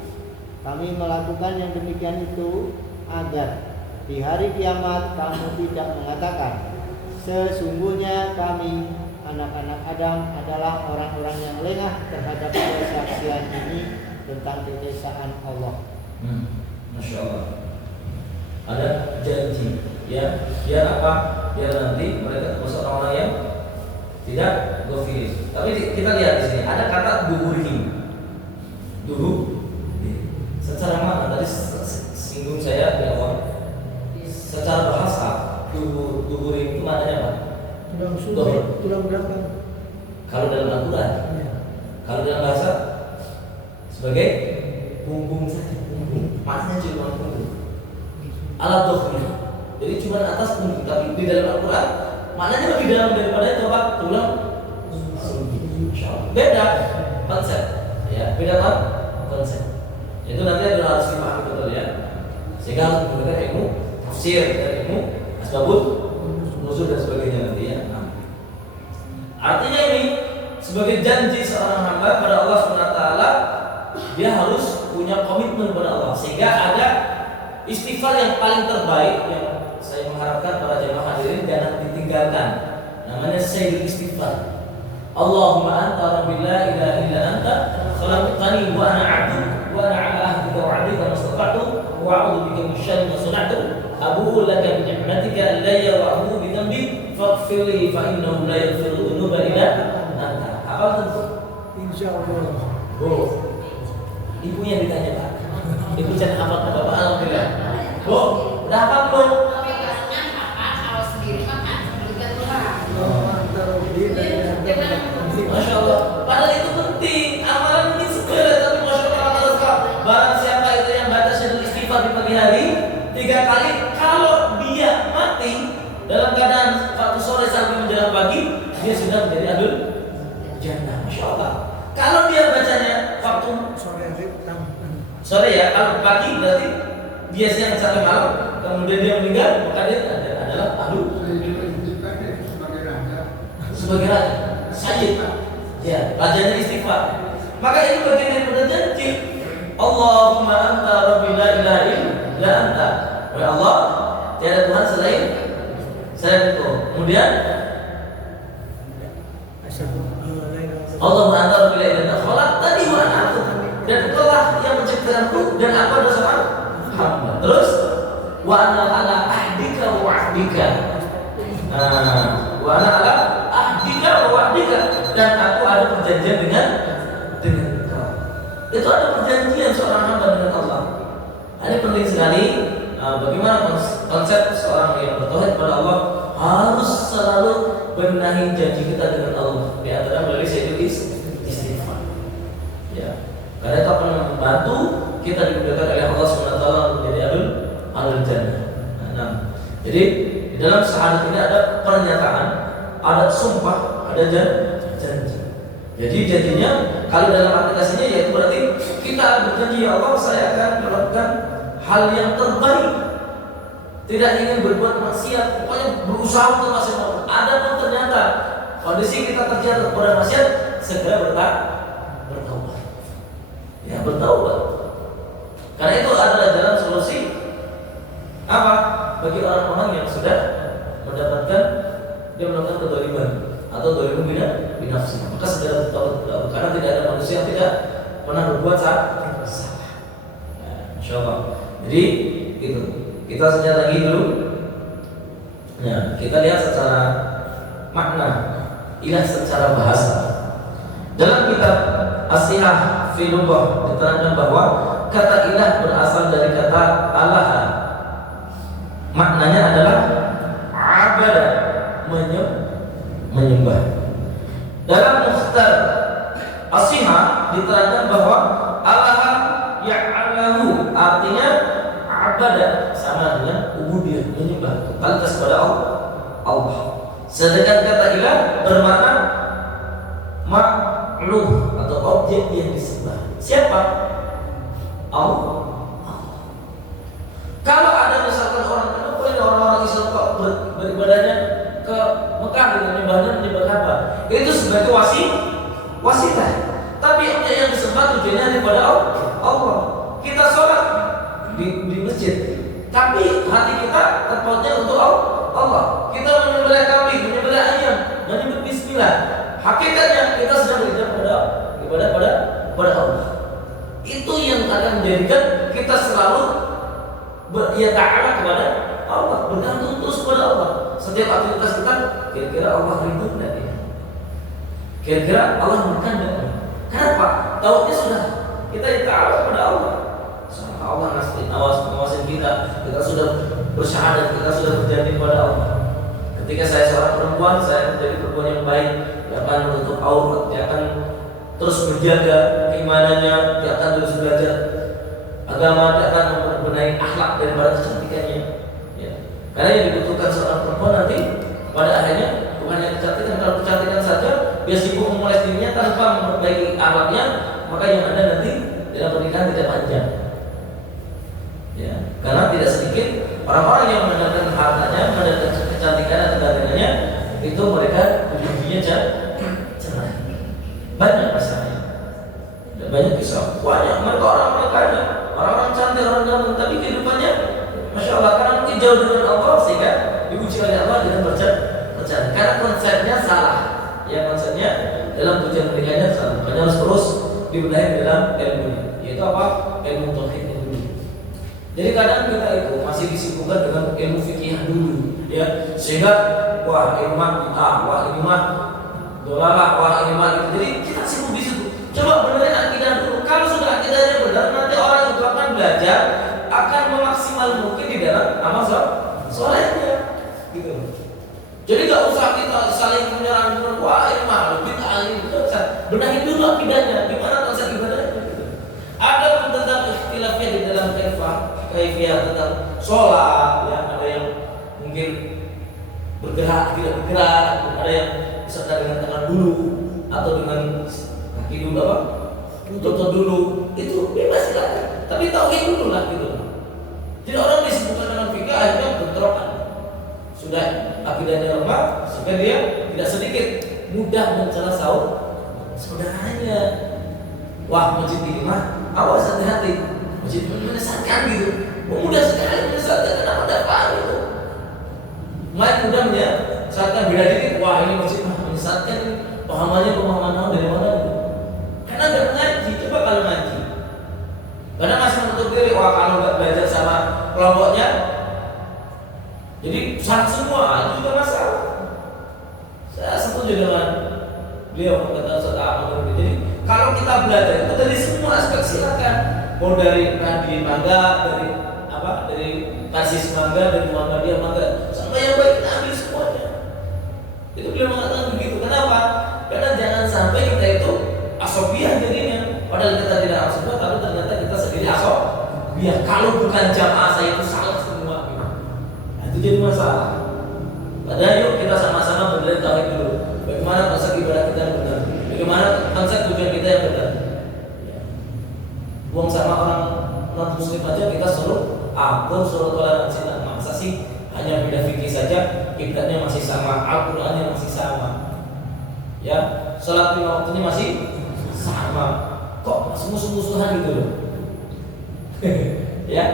Kami melakukan yang demikian itu agar di hari kiamat kamu tidak mengatakan, sesungguhnya kami anak-anak Adam adalah orang-orang yang lengah terhadap kesaksian ini tentang kekesaan Allah. Masya Allah. Ada janji, ya, biar apa? Biar nanti mereka termasuk orang yang tidak ghafir. Tapi kita lihat di sini ada kata duhurihim. Secara makna tadi singgung saya di awal. Secara bahasa duhurihim itu maknanya apa? Tulang sumber, tulang belakang. Kalau dalam Al-Quran, Ya. kalau dalam bahasa sebagai punggung saja. Maknanya cuma punggung. Alat dohri. Jadi cuma atas punggung. Tapi di dalam Al-Quran maknanya lebih dalam daripada itu apa? Tulang. Beda konsep, ya, beda konsep. Itu nanti harus dipahami betul ya. Sehingga harus menggunakan ilmu tafsir dan ilmu asbabun nuzul dan sebagainya nanti ya. Nah, artinya ini sebagai janji seorang hamba pada Allah SWT, dia harus punya komitmen kepada Allah. Sehingga ada istighfar yang paling terbaik yang saya mengharapkan para jemaah hadirin jangan ditinggalkan. Namanya sayyidul istighfar. Allahumma anta rabbi la ilaha illa anta khalaqtani wa ana 'abduka wa ana 'ala ahdika wa 'ahdika mastata'tu wa a'udzu bika min syarri ma sana'tu abu'u laka bi ni'matika alayya wa abu'u bi dhanbi faghfir li fa innahu la yaghfiru dhunuba illa anta. Apa itu? Insyaallah. Oh. Ibunya ditanya, Pak. Ibu jangan hafal Bapak alhamdulillah. Bu, udah hafal belum? Tapi biasanya apa kalau sendiri makan juga Tuhan. Masya Allah. Padahal itu penting. Amalan ini sepele tapi Masya Allah. Barang siapa itu yang baca syahadatul istighfar di pagi hari 3 kali, kalau dia mati dalam keadaan waktu sore sampai menjelang pagi, dia sudah menjadi ahlul jannah. Masya Allah. Kalau dia bacanya waktu sore ya, kalau pagi berarti dia siang sampai malam, kemudian dia meninggal, maka dia adalah ahlul sebagai raja, sayyid, ya, rajanya istighfar. Maka ini bagian daripada janji. Allahumma anta rabbi la ilaha illa anta. Ya Allah, tiada Tuhan selain Itu. Kemudian Allahumma anta rabbi la ilaha illa anta khalaqtani wa ana 'abduka. Dan Engkaulah yang menciptakanku dan aku adalah seorang hamba. Terus wa ana ala ahdika wa ahdika. Wa ana ala ahdika wa ahdika, dan aku ada perjanjian sekali bagaimana konsep seorang yang bertauhid kepada Allah harus selalu benahi janji kita dengan Allah. Di antara melalui istighfar. Ya. Karena itu akan membantu kita dimudahkan oleh Allah SWT menjadi ahlul jannah. Nah, jadi di dalam syahadat ini ada pernyataan, ada sumpah, ada janji. Jadi janjinya kalau dalam aplikasinya yaitu berarti kita berjanji, ya Allah saya akan melakukan hal yang terbaik, tidak ingin berbuat maksiat, pokoknya berusaha untuk maksimal. Ada pun ternyata kondisi kita terjatuh kepada maksiat, segera bertaubat. Ya, bertaubat. Karena itu adalah jalan solusi apa? Bagi orang-orang yang sudah mendapatkan dia melakukan kedzaliman atau dzalimun binafsi, maka segera bertaubat, karena tidak ada manusia yang tidak pernah berbuat salah. Insyaallah. Jadi itu. Kita sejarah lagi dulu. Ya, kita lihat secara makna, ilah secara bahasa. Dalam kitab As-Sihah fi Lughah diterangkan bahwa kata ilah berasal dari kata Allah. Maknanya adalah abada, menyembah. Dalam Mukhtar As-Sihah diterangkan bahwa Allah ya'alahu artinya abada, sama dengan ubudiyah, menyembah totalitas kepada Allah. Sedangkan kata ilah bermakna makhluk atau objek yang disembah. Siapa? Allah. Kalau ada misalkan orang-orang Islam kok beribadahnya ke Mekah dengan menyembah apa? Itu sebagai wasilah. Tapi objek yang disembah tujuannya kepada Allah. Kita sholat di masjid, tapi hati kita terpautnya untuk Allah. Kita menyembelih kambing, menyembelih ayam, menyebut bismillah. Hakikatnya kita sedang beribadah pada Allah. Itu yang akan menjadikan kita selalu ta'ala kepada Allah, bergantung terus kepada Allah. Setiap aktivitas kita, kira-kira Allah ridho enggak ya? Kira-kira Allah murka enggak? Kenapa? Tauhidnya sudah kita ta'ala kepada Allah. Allah ngawasin kita sudah bersyahadat, kita sudah berjanji kepada Allah. Ketika saya seorang perempuan, saya menjadi perempuan yang baik, dia akan menutup aurat, dia akan terus menjaga keimanannya, dia akan terus belajar agama, dia akan membenahi akhlak daripada kecantikannya. Ya. Karena yang dibutuhkan seorang perempuan nanti pada akhirnya bukan hanya kecantikan. Kalau kecantikan saja dia sibuk memoles dirinya tanpa memperbaiki akhlaknya, maka yang ada nanti dalam pernikahan tidak panjang. Ya, karena tidak sedikit orang-orang yang mengandalkan hartanya, mengandalkan kecantikan dan kegantengannya, itu mereka ujung-ujungnya cerai. Banyak pasangan, dan banyak kisah. Banyak mereka orang-orang kaya, orang-orang cantik, orang ganteng, tapi kehidupannya, masya Allah, karena mungkin jauh dengan Allah sehingga diuji oleh Allah dengan bercantik. Karena konsepnya salah. Ya, konsepnya dalam tujuan pernikahannya salah. Makanya harus terus dibenahi dalam ilmu, yaitu apa? Ilmu tauhid. Jadi kadang kita itu masih disibukkan dengan ilmu fikih dulu, ya, sehingga wah ilmu bid'ah, wah ini mah dolalah, wah ini mah itu. Jadi kita sibuk di situ. Coba benerin akidah dulu. Kalau sudah akidahnya benar, nanti orang itu akan belajar, akan memaksimal mungkin di dalam amal solehnya, gitu. Jadi nggak usah kita saling menyerang, wah ini mah bid'ah ini, benahi dulu akidahnya, gimana konsep ibadahnya. Gitu. Ada pun tentang ikhtilafnya di dalam kaifiyah tentang sholat, ya, ada yang mungkin bergerak, tidak bergerak, ada yang beserta dengan tangan dulu atau dengan kaki dulu, apa? Lutut dulu, itu bebas silakan. Tapi tauhid dulu lah gitu. Jadi orang disebutkan dengan fikih akhirnya bentrokan. Sudah akidahnya lemah, supaya dia tidak sedikit mudah mencela saudaranya. Wah, masjid ini mah awas hati-hati, masjid menyesatkan gitu. Mudah sekali menyesatkan, kenapa tidak paham itu? Mulai mudah menyesatkan, beda dikit, wah ini masjid menyesatkan, pemahaman orang dari mana gitu. Karena nggak ngaji, coba kalau ngaji. Karena masih menutup diri, wah kalau nggak belajar sama kelompoknya, jadi salah semua, itu juga masalah. Saya setuju dengan beliau kata Ustaz Ahmad. Jadi kalau kita belajar itu dari semua aspek silakan, mau dari nadi mangga, dari apa kasih semangga dan Muhammadiyah mangga, sama yang baik kita ambil semuanya. Itu beliau mengatakan begitu. Kenapa? Karena jangan sampai kita itu asobiah jadinya. Padahal kita tidak asobiah, tapi ternyata kita sendiri asobiah. Kalau bukan jamaah saya itu salah semua. Nah, itu jadi masalah. Padahal yuk kita sama-sama belajar tauhid dulu. Bagaimana konsep ibadah kita yang benar? Bagaimana konsep tujuan kita yang benar? Buang sama orang non muslim aja kita suruh akur, suruh toleransi. Masa sih hanya beda fikih saja, kiblatnya masih sama, Al-Qur'annya masih sama. Ya, sholat 5 waktunya masih sama. Kok musuh-musuhan gitu loh? Ya,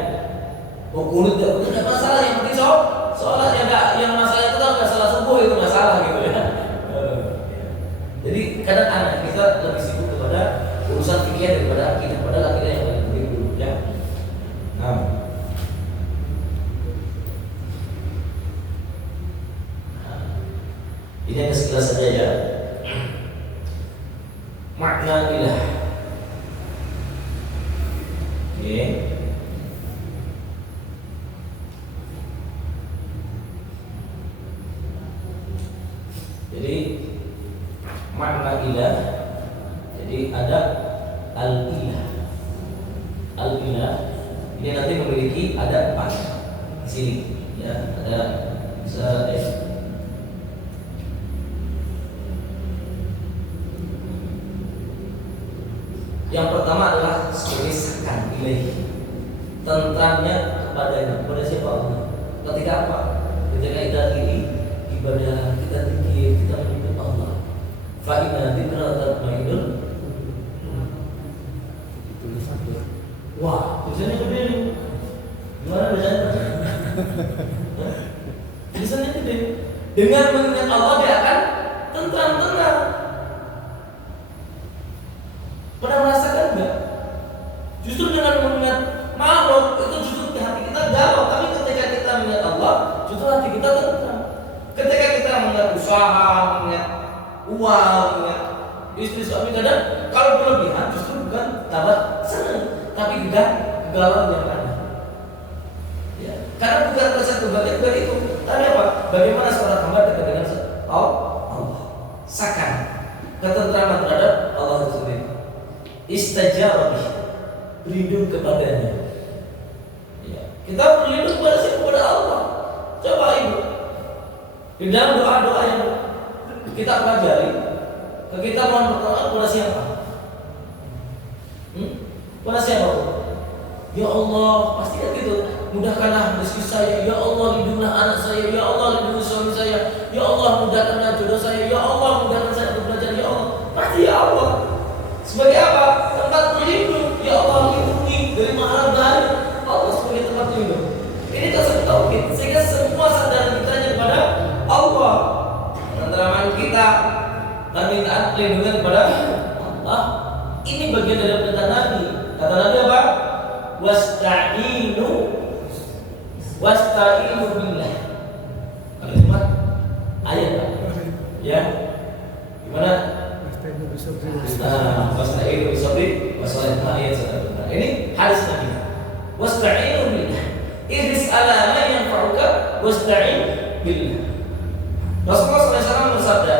mau kunut tidak masalah, yang penting sholat yang masalah itu kan nggak salah subuh itu masalah gitu ya. Jadi kadang anak kita lebih sibuk kepada urusan fikih daripada akidah, padahal akidah yang paling penting dulu ya. Nah, ini hanya sekilas saja ya. Makna ilah. Oke. Jadi makna ilah, jadi ada al-ilah. Al-ilah ini nanti memiliki ada 4 di sini ya, ada bisa yang pertama adalah sebagai sakan ilahi, tentranya kepada siapa Allah. Ketika apa? Ketika kita diri ibadah, kita zikir, kita menyebut Allah. Fa inna dzikra tatma'innul. Wah, tulisannya gede nih. Gimana tulisannya? Tulisannya gede. Dengan mengingat Allah dia akan tenang. Pernah merasakan enggak? Justru dengan mengingat makhluk itu justru hati kita galau. Tapi ketika kita mengingat Allah, justru hati kita tenang. Ketika kita mengingat usaha, mengingat uang, mengingat istri suami, kadang kalau berlebihan justru bukan tambah senang, tapi juga galau yang ada. Ya, karena bukan rasa kebahagiaan itu. Tapi apa? Bagaimana seorang hamba dekat dengan Allah? Sakan, ketentraman terhadap Allah itu sendiri. Istajarah, berlindung kepadanya. Ya, kita berlindung kepada siapa? Kepada Allah. Coba ibu, di dalam doa-doa yang kita pelajari, kita mohon pertolongan kepada siapa? Kepada siapa? Ya Allah, pasti kan gitu. Mudahkanlah rezeki saya. Ya Allah, lindungilah anak saya. Ya Allah, lindungi suami saya. Ya Allah, mudahkanlah jodoh saya. Ya Allah, mudahkan saya untuk belajar. Ya Allah, pasti ya Allah. Sebagai apa? Tempat berlindung. Ya Allah, lindungi dari mara bahaya. Allah sebagai tempat berlindung. Ini konsep tauhid. Sehingga semua sandaran kita hanya kepada Allah. Penenteraman kita, permintaan perlindungan kepada Allah. Ini bagian dari perintah Nabi. Kata Nabi apa? Wasta'inu billah. Ada cuma ayat Pak. Ya. Gimana? Wasta'inu bisabri wasalat ayat 1. Ini hadis Nabi. Wasta'inu billah. Ihris ala ma yanfa'uka wasta'in billah. Rasulullah SAW bersabda,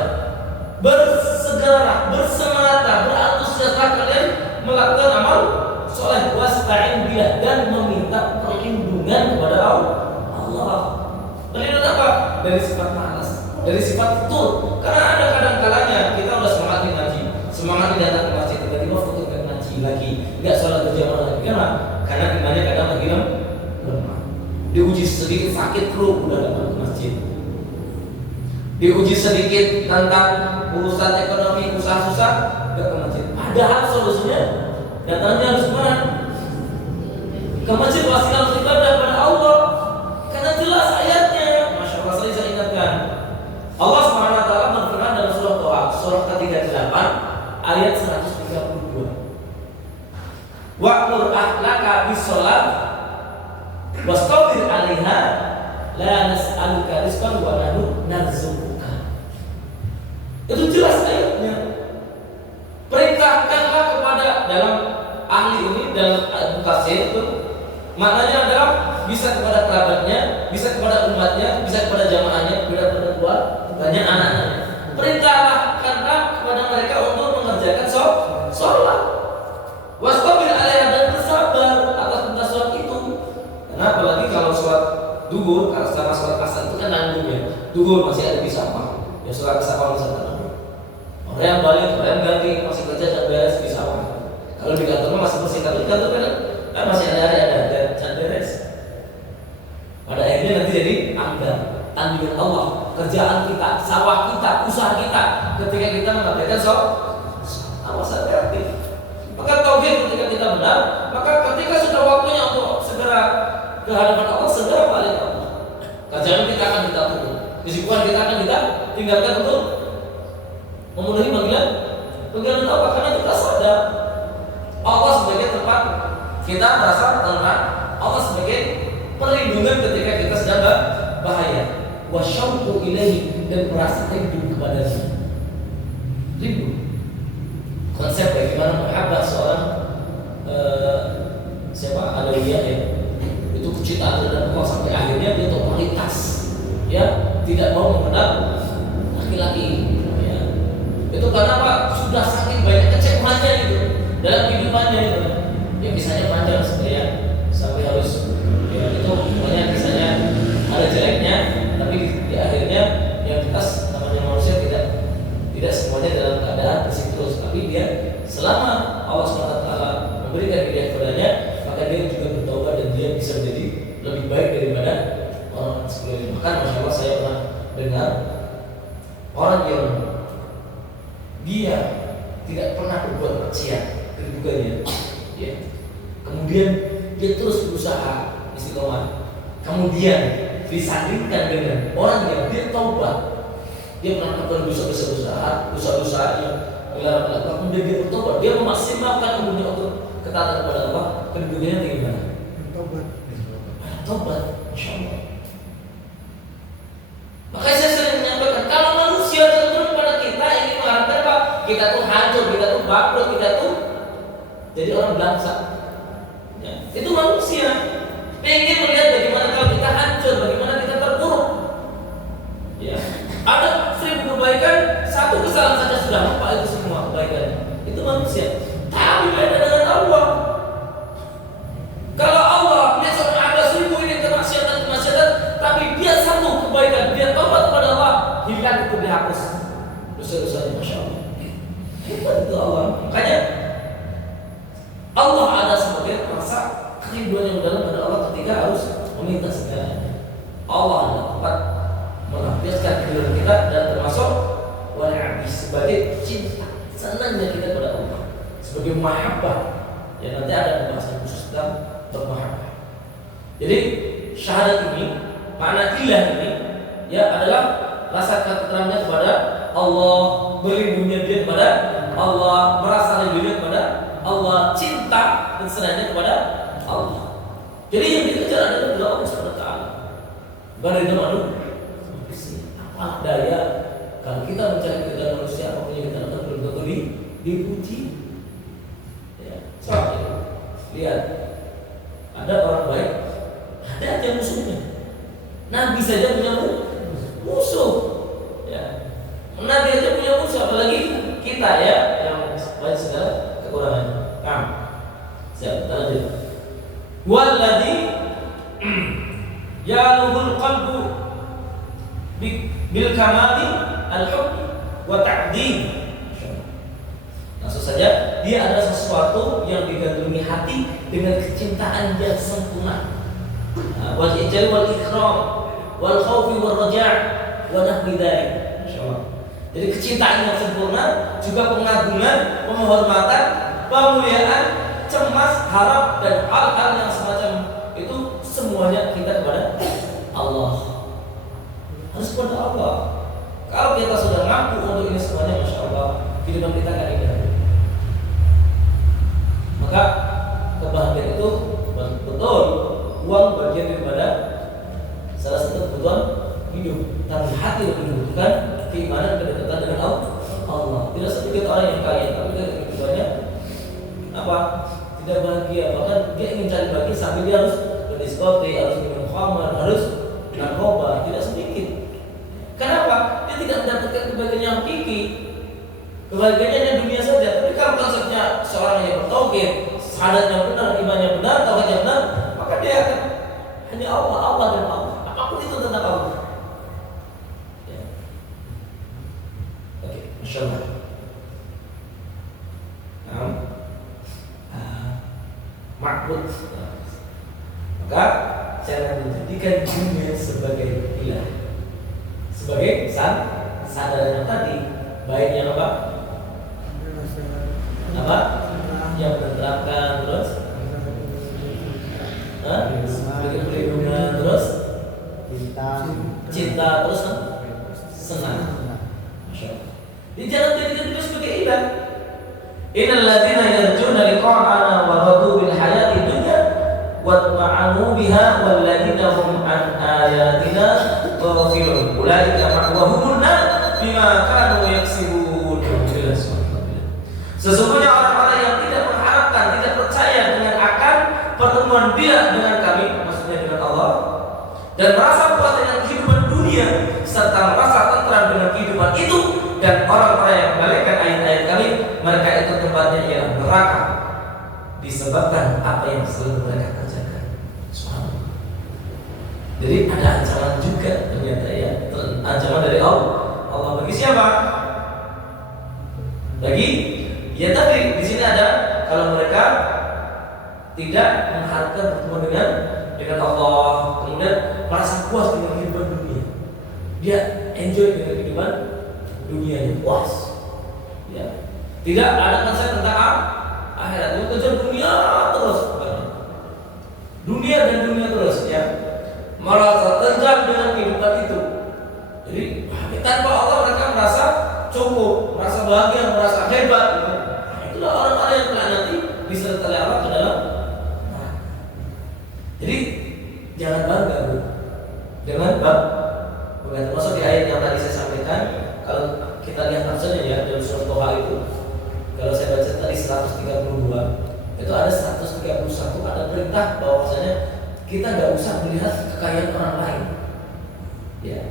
bersegeralah, bersemangatlah, berantusiaslah kalian melakukan amal soleh, wasta'in billah, dan meminta perlindungan kepada Allah. Perlindungan apa? Dari sifat malas, dari sifat betul. Karena ada kadang-kalanya kita udah semangat di ngaji, semangat di datang ke masjid, tiba-tiba foto ke ngaji lagi, nggak sholat berjamaah lagi. Kenapa? Karena imannya kadang lagi lemah. Diuji sedikit sakit flu udah datang ke masjid. Diuji sedikit tentang urusan ekonomi, usaha susah, nggak ke masjid. Padahal solusinya datangnya harus kemana? Ke masjid, wasilah harus ibadah kepada Allah. Karena jelas ayatnya. Masya Allah, saya ingatkan. Allah SWT berfirman dalam surah Toha, surah ke-38 ayat 132. Wa'mur ahlaka bis-sholat wastabir 'alaiha la nas'aluka rizqan wa nahnu narzuquka. Itu jelas ayatnya. Perintahkanlah kepada, dalam ahli ini dalam tafsir itu maknanya adalah bisa kepada kerabatnya, bisa kepada umatnya, bisa kepada jamaahnya, kepada keluarganya, anak-anaknya. Perintahkanlah kepada mereka untuk mengerjakan sholat. Wastabir 'alaiha, dan bersabar atas perintah sholat itu. Karena apalagi kalau sholat duhur, kalau sama sholat asar itu kan nanggung ya. Duhur masih ada di sawah, ya sholat asar masih ada. Orang yang balik, orang yang ganti masih kerja dan beres di sawah. Kalau di kantor masih bersih, kalau di kantor kan masih ada dan beres. Pada akhirnya nanti jadi tanggungan Allah, kerjaan kita, sawah kita, usaha kita. Ketika kita mengabaikan awas hati-hati. Maka tauhid ketika kita benar, maka ketika sudah waktunya untuk segera ke hadapan Allah, segera balik Allah. Kerjaan kita akan kita tunggu, kesibukan kita akan kita tinggalkan untuk memenuhi panggilan Allah, karena kita sadar Allah sebagai tempat kita merasa tenang, Allah sebagai perlindungan ketika kita sedang bahaya. Wasyauqu ilaihi, dan merasa rindu kepadanya. Rindu. Konsep bagaimana mahabbah seorang Alawiyah ya, itu kecintaan terhadap Allah sampai akhirnya dia totalitas, ya, tidak mau mengenal laki-laki. Itu karena apa? Sudah saking banyak kecewaannya gitu dalam kehidupannya gitu. Ya misalnya panjang sampai harus ya itu pokoknya misalnya ada jeleknya, tapi di akhirnya yang jelas namanya manusia tidak semuanya dalam keadaan bersih terus, tapi dia selama Allah SWT memberikan hidayah kepadanya, maka dia juga bertobat dan dia bisa menjadi lebih baik daripada orang sebelumnya. Bahkan Masya Allah, saya pernah dengar orang yang dia tidak pernah berbuat maksiat kedudukannya, ya. Kemudian dia terus berusaha istiqomah. Kemudian disandingkan dengan orang yang dia taubat, dia pernah melakukan dosa-dosa yang dilarang, kemudian dia bertobat, dia memaksimalkan umurnya untuk ketaatan kepada Allah. Kedudukannya bagaimana? Taubat, Masya Allah. Makanya saya sering menyampaikan, kalau manusia cenderung pada kita ini mengharapkan apa? Kita tuh hancur, kita tuh bangkrut, kita tuh jadi orang bangsa. Ya, itu manusia pengen melihat bagaimana kalau kita hancur, bagaimana kita terpuruk. Ya, ada 1000 kebaikan, satu kesalahan saja sudah lupa itu semua kebaikan. Itu manusia. Tapi beda dengan Allah. Kalau Allah dia seorang ada 1000 ini kemaksiatan, tapi dia satu kebaikan, dia tobat kepada Allah, hilang itu dihapus dosa-dosanya. Masya Allah. Hebat itu Allah. Makanya Allah ada sebagai rasa kerinduan yang dalam pada Allah ketika harus meminta segalanya. Allah adalah tempat melampiaskan kerinduan kita, dan termasuk wal-'abdi sebagai cinta, senangnya kita pada Allah, sebagai mahabbah. Ya, nanti ada pembahasan khusus tentang bermahabbah. Jadi syahadat ini, makna ilah ini, ya adalah rasa ketenangan kepada Allah, berlindungnya dia kepada Allah, merasa rindunya kepada Allah, cinta dan senangnya kepada Allah. Jadi yang dikejar adalah kepada Allah Subhanahu wa taala. Barang manusia, apa daya kalau kita mencari keridhaan manusia, apa yang kita lakukan belum tentu dipuji. Ya, soalnya lihat, ada orang baik, ada aja musuhnya. Nabi saja punya musuh. Ya. Nabi aja punya musuh, apalagi kita ya yang banyak segala kekurangannya. Nah, siap, kita lanjut. Walladzi yaluhul qalbu bil kamali al-hubbi wa ta'dhim. Langsung saja, dia adalah sesuatu yang digandrungi hati dengan kecintaan yang sempurna. Wal ijal wal ikram wal khaufi wal raja' wa nahwi dzalik. Masyaallah. Jadi kecintaan yang sempurna, juga pengagungan, penghormatan, pemuliaan, cemas, harap, dan hal-hal yang semacam itu semuanya kita kepada Allah. Harus kepada Allah. Kalau kita sudah mampu untuk ini semuanya, Masya Allah, kehidupan kita akan indah. Maka kebahagiaan itu betul uang bagian daripada salah satu kebutuhan hidup. Tapi hati lebih membutuhkan keimanan, kedekatan dengan Allah. Tidak sedikit orang yang kaya, tapi kehidupannya apa? Tidak bahagia. Bahkan dia ingin cari bahagia sambil dia harus beristighfar diskotik, harus minum khamar, harus narkoba, tidak sedikit. Kenapa? Dia tidak mendapatkan kebahagiaan yang hakiki. Kebahagiaannya hanya dunia saja. Tapi kalau konsepnya seorang yang bertauhid, syahadatnya benar, imannya benar, tauhidnya benar, maka dia akan hanya Allah, Allah dan Allah. Apapun itu tentang Allah. Ya. Oke, Masya Allah. Ma'bud. Maka jangan menjadikan dunia sebagai ilah, sebagai sandaran tadi. Baiknya apa? Apa? Yang menerapkan terus, sebagai perlindungan terus, cinta terus, senang. Masya Allah. Jadi jangan jadikan dunia sebagai ilah. Innal ladzina yarjuna liqa'ana wa radu bil hayati dunya watma'anu biha wal ladzina hum an ayatina ghafilun ulaika ma'wahum nar bima kanu yaksibun. Sesungguhnya orang-orang yang tidak mengharapkan, tidak percaya dengan akan pertemuan dia dengan kami, maksudnya dengan Allah, dan merasa puas dengan kehidupan dunia serta merasa tentram dengan kehidupan itu, dan orang-orang yang mengalihkan ayat-ayat kami, mereka itu tempatnya ialah neraka disebabkan apa yang selalu mereka kerjakan. Subhanallah. Jadi ada ancaman juga ternyata ya, ancaman dari Allah bagi siapa? Bagi ya tadi di sini ada, kalau mereka tidak mengharapkan pertemuan dengan Allah, kemudian merasa puas dengan kehidupan dunia, dia enjoy dengan kehidupan dunianya, puas. Ya. Tidak ada konsep tentang akhirat, itu kejar dunia terus, dunia dan dunia terus, ya. Merasa tentram dengan kehidupan itu. Jadi tanpa Allah mereka merasa cukup, merasa bahagia, merasa hebat. Gitu. Itulah orang-orang yang telah nanti disertai Allah ke dalam. Jadi jangan bangga, Bu. Jangan bangga. Termasuk di ayat yang tadi saya sampaikan, kalau kita lihat tafsirnya ya dalam surat Toha itu, kalau saya baca tadi 132, itu ada 131 ada perintah bahwasanya kita nggak usah melihat kekayaan orang lain. Ya,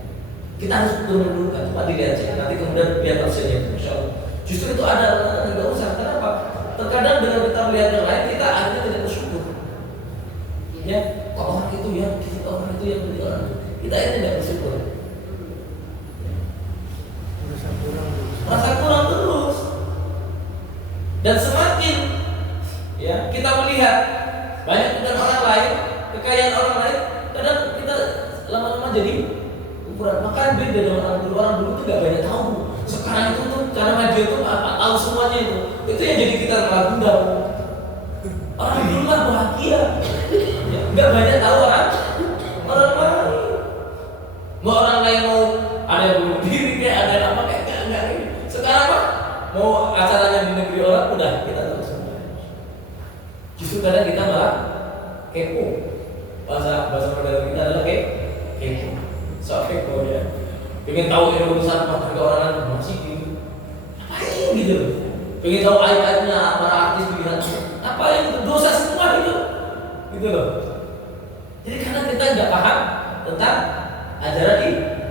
kita harus betul-betul cuma dilihat saja. Nanti kemudian lihat tafsirnya, Masya Allah. Justru itu ada nggak usah. Kenapa? Terkadang dengan kita melihat yang lain, kita akhirnya tidak bersyukur. Ya, kok orang itu ya, orang itu yang beli orang itu, kita ini tidak bersyukur. Rasa kurang terus. Dan semakin ya kita melihat banyak dengan orang lain, kekayaan orang lain, kadang kita lama-lama jadi ukuran. Maka beda dengan orang dulu. Orang dulu itu gak banyak tahu. Sekarang itu tuh cara maju itu apa tahu semuanya itu. Itu yang jadi kita ragu. Orang dulu kan bahagia, ya, gak banyak tahu orang lain. Mau orang lain mau ada yang bunuh diri kayak ada yang apa kayak enggak ini. Sekarang Pak mau acaranya di negeri orang udah kita tahu semua. Justru kadang kita malah kepo. Bahasa modern kita adalah kepo. So kepo ya. Pengen tahu urusan keluarga orang lain masih gitu. Apain gitu. Pengen tahu ayat-ayatnya para artis begini. Apain itu dosa semua itu. Gitu loh. Jadi karena kita nggak paham tentang ajaran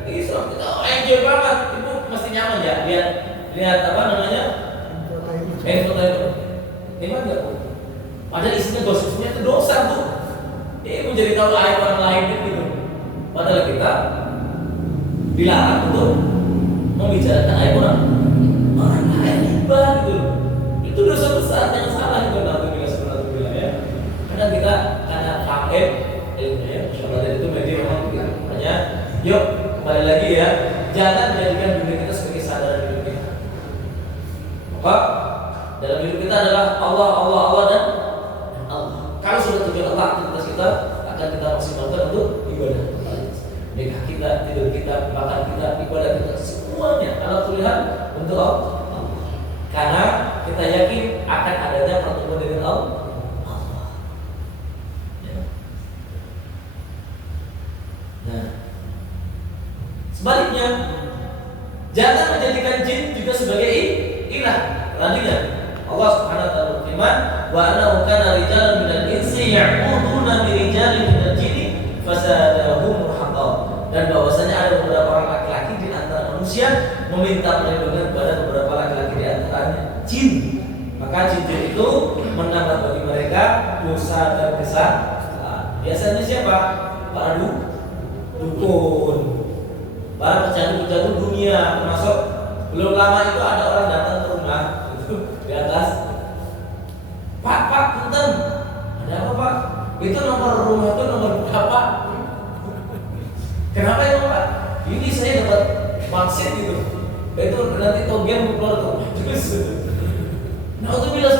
di Islam, kita enjoy banget. Itu mesti nyaman ya. Lihat apa namanya? Entertainment. Memang nggak Bu? Padahal isinya gosipnya itu dosa tuh. Menjadi tahu aib orang lain gitu. Padahal kita dilarang untuk membicarakan aib orang lain gitu. Itu dosa besar, jangan salah itu alhamdulillah ya. Karena kita karena pakai ilmunya, insyaallah itu media memang begitu. Makanya, yuk kembali lagi ya, jangan menjadikan dunia kita sebagai sandaran hidup kita. Maka dalam hidup kita adalah Allah dan Allah. Kalau sudah tujuan Allah, aktivitas kita akan kita maksimalkan untuk ibadah totalitas. Nikah kita, tidur kita, makan kita, ibadah kita, semuanya kalau tulisan untuk Allah. Karena kita yakin akan adanya pertemuan dengan Allah. Ya. Nah, sebaliknya, jangan menjadikan jin juga sebagai ilah. Tadinya Allah Subhanahu wa taala berfirman, "Wa annahu kana rijalun minal insi ya'uduna bi rijalin minal jinni meminta perlindungan kepada beberapa laki-laki di antaranya jin. Maka jin itu menambah bagi mereka dosa dan kesalahan. Biasanya siapa? Para dukun, para pecandu-pecandu dunia. Termasuk belum lama itu ada orang datang ke rumah itu di atas, Pak, punten, ada apa Pak? Itu nomor rumah itu nomor berapa? Kenapa ya Pak? Ini saya dapat vaksin gitu. Itu nanti togen keluar tuh. Nauzubillah.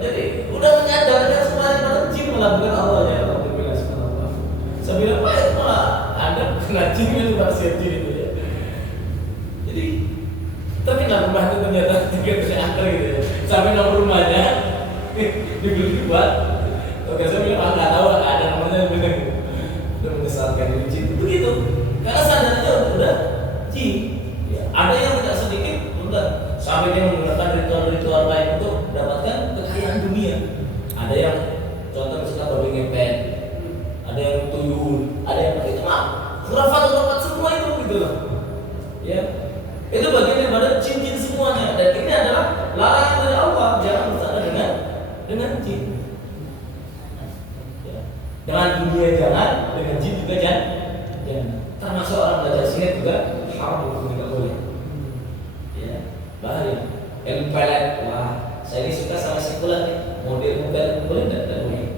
Jadi udah menyadarkan semuanya pada jin melakukan Allah ya. Nauzubillah. Saya bilang Pak itu malah ada kena jin itu vaksin jin itu ya. Jadi terkenal rumah itu ternyata tiga antar gitu ya. Sampai nomor rumahnya dibeli buat. Oke, saya bilang nggak tahu ada namanya benar. Udah menyesatkan diri jin begitu. Karena sadarnya udah jin. Ya, ada yang tidak sedikit udah sampai dia menggunakan ritual-ritual lain untuk mendapatkan kekayaan dunia. Ada yang contoh misalnya babi ngepet, ada yang tuyul, ada yang itu mah khurafat semua itu gitu loh. Ya, itu bagian daripada jin-jin semuanya. Dan ini adalah larangan dari Allah, jangan bersama dengan jin. Ya. Dengan dunia jangan, dengan jin juga jangan. Termasuk orang belajar sihir juga haram, hukum tidak boleh. Ya, bahaya. Ilmu pelet, wah, saya ini suka sama sikulan nih. Model boleh tidak boleh.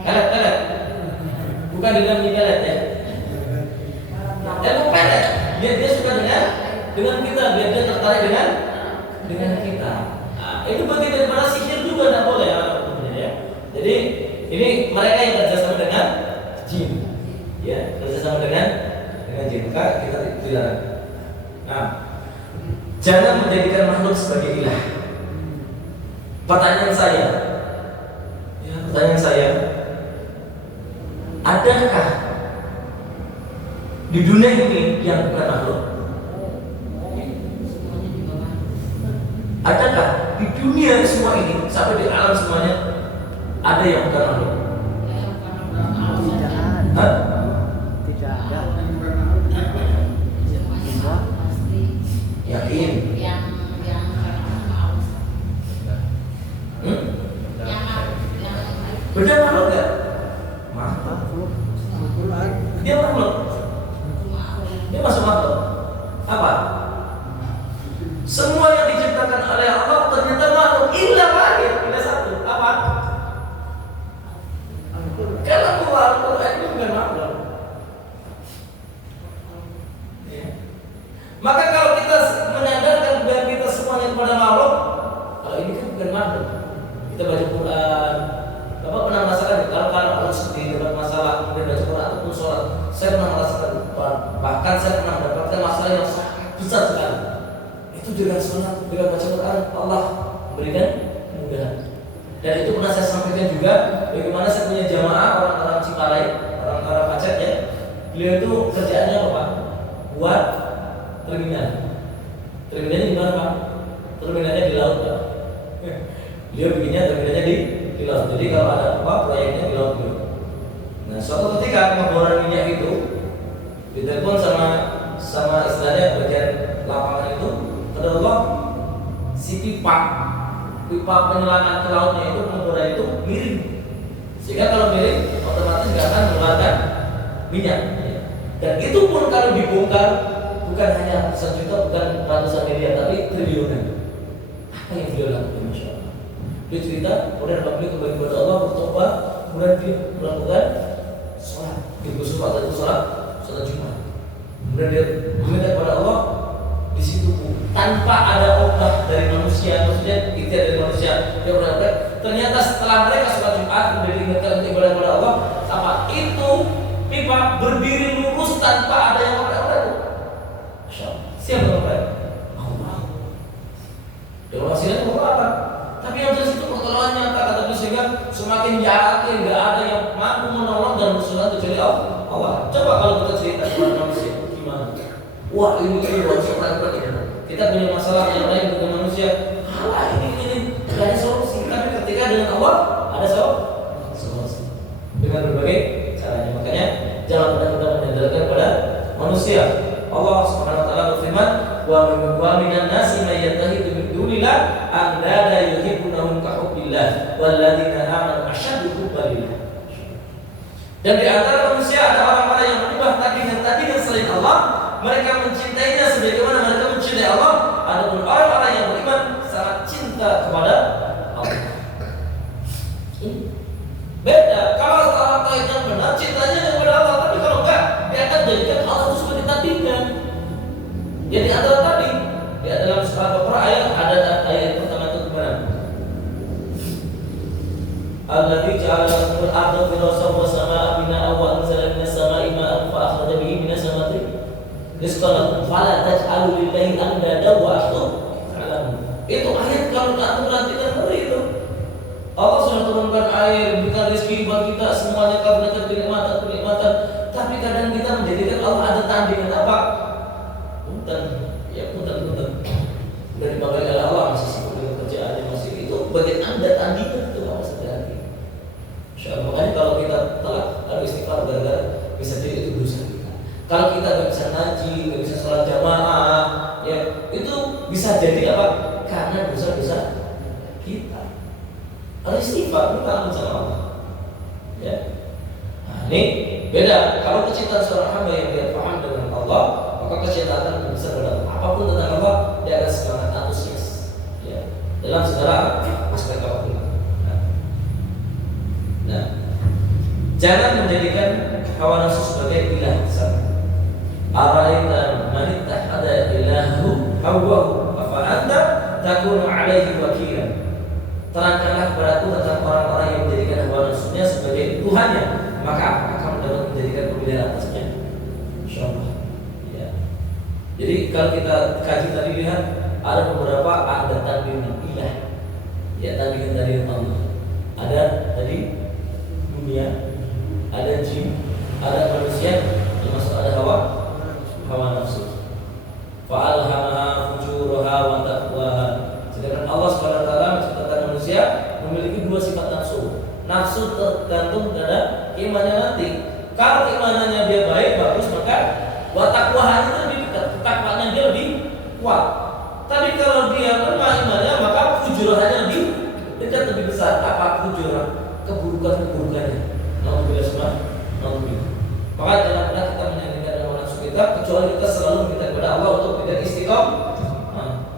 Pelet, bukan dengan pelet ya. Ilmu pelet, dia suka dengan kita, biar dia tertarik dengan kita. Nah, itu bagian daripada sihir juga tidak boleh ya. Jadi ini mereka yang kerjasama dengan jin. Ya, kerjasama dengan jin, maka kita dilarang. Nah, jangan menjadikan makhluk sebagai ilah. Pertanyaan saya, adakah di dunia ini yang bukan makhluk? Adakah di dunia semua ini sampai di alam semuanya ada yang bukan makhluk? Tidak ada. Yakin? Beda makhluk nggak? Makhluk Al-Quran. Dia makhluk. Dia masuk makhluk. Apa? Semua yang diciptakan oleh Allah ternyata makhluk. Illa wahid, illa satu. Apa? Kalau Al-Quran itu bukan makhluk. Ya. Maka kalau kita menyandarkan bahwa kita semuanya kepada makhluk, kalau ini kan bukan makhluk. Kita baca Quran. Bapak pernah merasakan kalau orang sedih dapat masalah kemudian baca Quran ataupun sholat, saya pernah merasakan, bahkan saya pernah mendapatkan masalah yang sangat besar sekali. Itu dengan sholat, dengan baca Quran, Allah berikan kemudahan. Dan itu pernah saya sampaikan juga bagaimana saya punya jamaah orang-orang Ciparai, orang-orang Pacet ya. Beliau itu kerjaannya apa Pak? Buat terminal. Terminalnya di mana Pak? Terminalnya di laut Pak. Beliau bikinnya terminalnya di laut. Jadi kalau ada apa proyeknya di laut dulu. Nah, suatu ketika pengeboran minyak itu ditelepon sama istilahnya bagian lapangan itu, kata Allah si pipa penyelangan ke lautnya itu pengeboran itu miring. Sehingga kalau miring otomatis nggak akan mengeluarkan minyak. Dan itu pun kalau dibongkar bukan hanya ratusan juta, bukan ratusan miliar, tapi triliunan. Apa yang beliau lakukan? Masya Allah. Dia cerita, kemudian beliau kembali kepada Allah, bertobat, kemudian dia melakukan sholat. Di khusus waktu itu sholat Jumat. Kemudian dia meminta kepada Allah di situ tanpa ada obat dari manusia, maksudnya ikhtiar dari manusia. Dia berkata, ternyata setelah mereka sholat Jumat kemudian diingatkan untuk ibadah kepada Allah, apa itu pipa berdiri lurus tanpa ada yang obat-obat itu. Masya Allah. Siapa yang obat? Allah. Dia hasilnya apa? Tapi yang jelas itu pertolongan nyata kata beliau, sehingga semakin yakin nggak ada yang mampu menolong dan bersurat kecuali Allah. Coba kalau kita cerita kepada manusia gimana? Wah ini luar biasa ini. Kita punya masalah yang lain dengan manusia. Halah ini tidak ada solusi. Tapi ketika dengan Allah ada solusi dengan berbagai caranya. Makanya jangan pernah kita menyandarkan pada manusia. Allah Subhanahu wa taala berfirman, "Wa minan nasi may yattakhidhu min dunillah andada yuhibbunahum ka hubbillah walladzina amanu asyaddu hubban lillah." Dan di antara manusia ada orang-orang yang menyembah tandingan selain Allah, mereka mencintainya sebagaimana mereka mencintai Allah. Adapun orang-orang yang beriman sangat cinta kepada Allah. Beda. Kalau orang yang benar cintanya kepada Allah, tapi kalau enggak, dia akan jadikan Allah itu sebagai tandingan. Jadi antara tadi, di dalam surat Al-Baqarah ada ayat pertama itu gimana? Alladzi ja'ala lakumul arda firashan was samaa'a binaa'a wa anzala minas samaa'i maa'an fa akhraja bihi minas samawati rizqan lakum fala taj'alu lillahi andada wa antum ta'lamun. Itu ayat kalau antum perhatikan itu. Allah sudah turunkan air, berikan rezeki buat kita semuanya, kabulkan kenikmatan. Tapi kadang kita menjadikan Allah ada tandingan apa? Punten. Dari dipakai oleh Allah masih sibuk dengan kerjaannya masih itu bagian anda tandingan itu apa hati-hati. Insyaallah makanya kalau kita telah harus istighfar gara-gara bisa jadi itu dosa kita. Kalau kita nggak bisa ngaji, nggak bisa sholat jamaah, ya itu bisa jadi apa? Karena dosa-dosa kita. Harus istighfar kita sama Allah. Ya. Nah, ini beda. Kalau kecintaan seorang hamba yang dia paham dengan Allah, maka kecintaan yang besar adalah apapun tentang Allah dia akan semangat antusias. Ya. Dalam segala aspek apapun. Nah, jangan menjadikan hawa nafsu sebagai ilah besar. Ara'aita man ittakhadha ilahu hawahu afa anta takunu 'alaihi wakilan. Terangkanlah kepadaku tentang orang-orang yang menjadikan hawa nafsunya sebagai Tuhannya, maka apakah kamu dapat menjadikan pemilihan atasnya? Insyaallah. Ya. Jadi kalau kita kaji tadi lihat ada beberapa ada tandingan ilah, ya tandingan dari Allah. Ada tadi dunia, ada jin, ada manusia, termasuk ada hawa nafsu. Fa'alhamaha fujuraha wa taqwaha. Sedangkan Allah Subhanahu wa taala menciptakan manusia memiliki dua sifat nafsu. Nafsu tergantung pada imannya nanti. Kalau keimanannya dia baik bagus maka wa taqwaha itu lebih dekat, takwanya dia lebih kuat. Tapi kalau dia lemah imannya maka fujurahnya lebih dekat, lebih besar. Apa fujurah? Keburukannya. Alhamdulillah semua. Alhamdulillah. Maka jangan pernah kita menyanyikan hawa nafsu kita kecuali kita selalu minta kepada Allah untuk tidak istiqomah.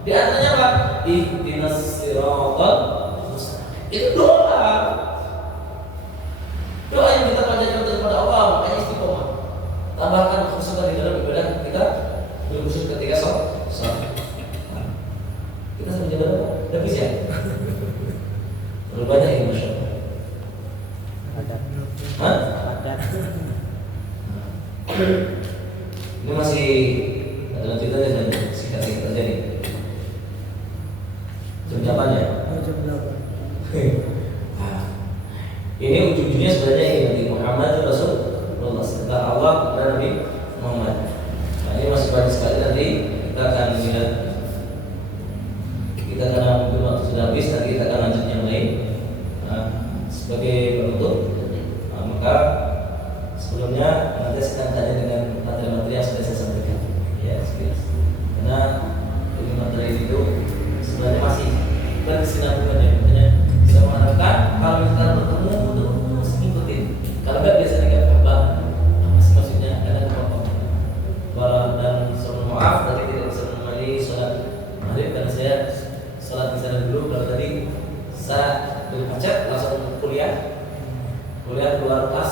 Di antaranya apa? Ihdinas siratal mustaqim. Itu doa. Doa yang kita panjatkan kepada Allah makanya istiqomah. Tambahkan khusyuk di dalam ibadah kita, belum khusyuk ketika sholat. Kita sampai jam berapa? Habis ya? Terlalu banyak ya Masya Allah. Ada. Ini masih dalam ceritanya dan singkat-singkat aja nih. Jam 8 ya? Jam 8. Ini ujung-ujungnya sebenarnya ini Nabi Muhammad Rasulullah setelah Allah kepada Nabi Muhammad. Nah ini masih banyak sekali nanti kita akan lihat. Kita karena mungkin waktu sudah habis nanti kita akan lanjut yang lain. Sebagai penutup, maka sebelumnya nanti saya akan tanya dengan materi-materi yang sudah saya sampaikan. Ya, sekilas. Karena ini materi itu sebenarnya masih berkesinambungan ya. Makanya saya mengharapkan kalau kita bertemu untuk ikutin. Kalau nggak biasanya nggak paham apa sih maksudnya ada apa-apa. Dan mohon maaf tadi tidak bisa menemani sholat maghrib karena saya sholat di sana dulu. Kalau tadi saya berpacet langsung kuliah keluar pas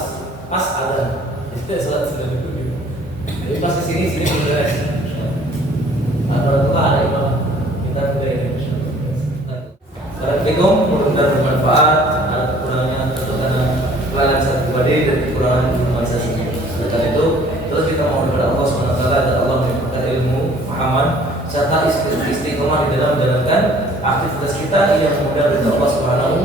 azan. Jadi sholat sudah dulu. Jadi pas di sini beres. Atau itu ada imam kita boleh. Assalamualaikum, mudah-mudahan bermanfaat. Ada kekurangan atau karena kelelahan saya pribadi dan kekurangan teman saya sendiri. Karena itu terus kita mohon kepada Allah SWT dan Allah memberikan ilmu, pemahaman serta istiqomah di dalam menjalankan aktivitas kita yang mudah dari Allah Subhanahu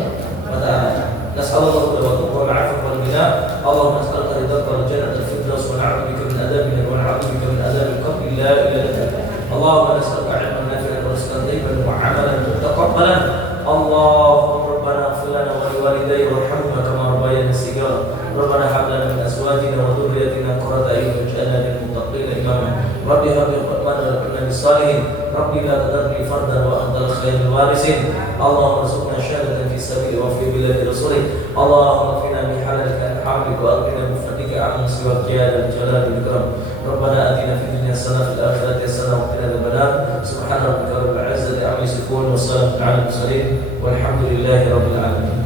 wa taala. Nasallallahu alaihi wa sallam wal ghina. Allahumma as'aluka ridhaka wal jannata wal firdaus wa na'udzubika min adzabil nar wa na'udzubika min adzabil qabr la ilaha illa anta. Allahumma nas'aluka 'ilman nafi'an wa rizqan thayyiban wa 'amalan mutaqabbalan. Allahumma rabbana ighfir lana wa liwalidayya warhamhuma kama rabbayana shighara. Rabbana hab lana min azwajina wa dhurriyyatina qurrata a'yun waj'alna lil muttaqina imama. Rabbi habli hukman wa salihin. Rabbi la tadarni fardan wa antal khairul warisin. Allahumma rzuqna syahadatan fi sabili wa fi biladi rasulih. Allahumma qina bi halalika an hamlik wa aqina bi fadlika an siwak ya dzal jalali wal ikram. Rabbana atina fid dunya hasanah fil akhirati hasanah wa qina adzabannar. Subhana rabbika rabbil izzati amma yasifun wa salamun alal mursalin walhamdulillahi rabbil alamin.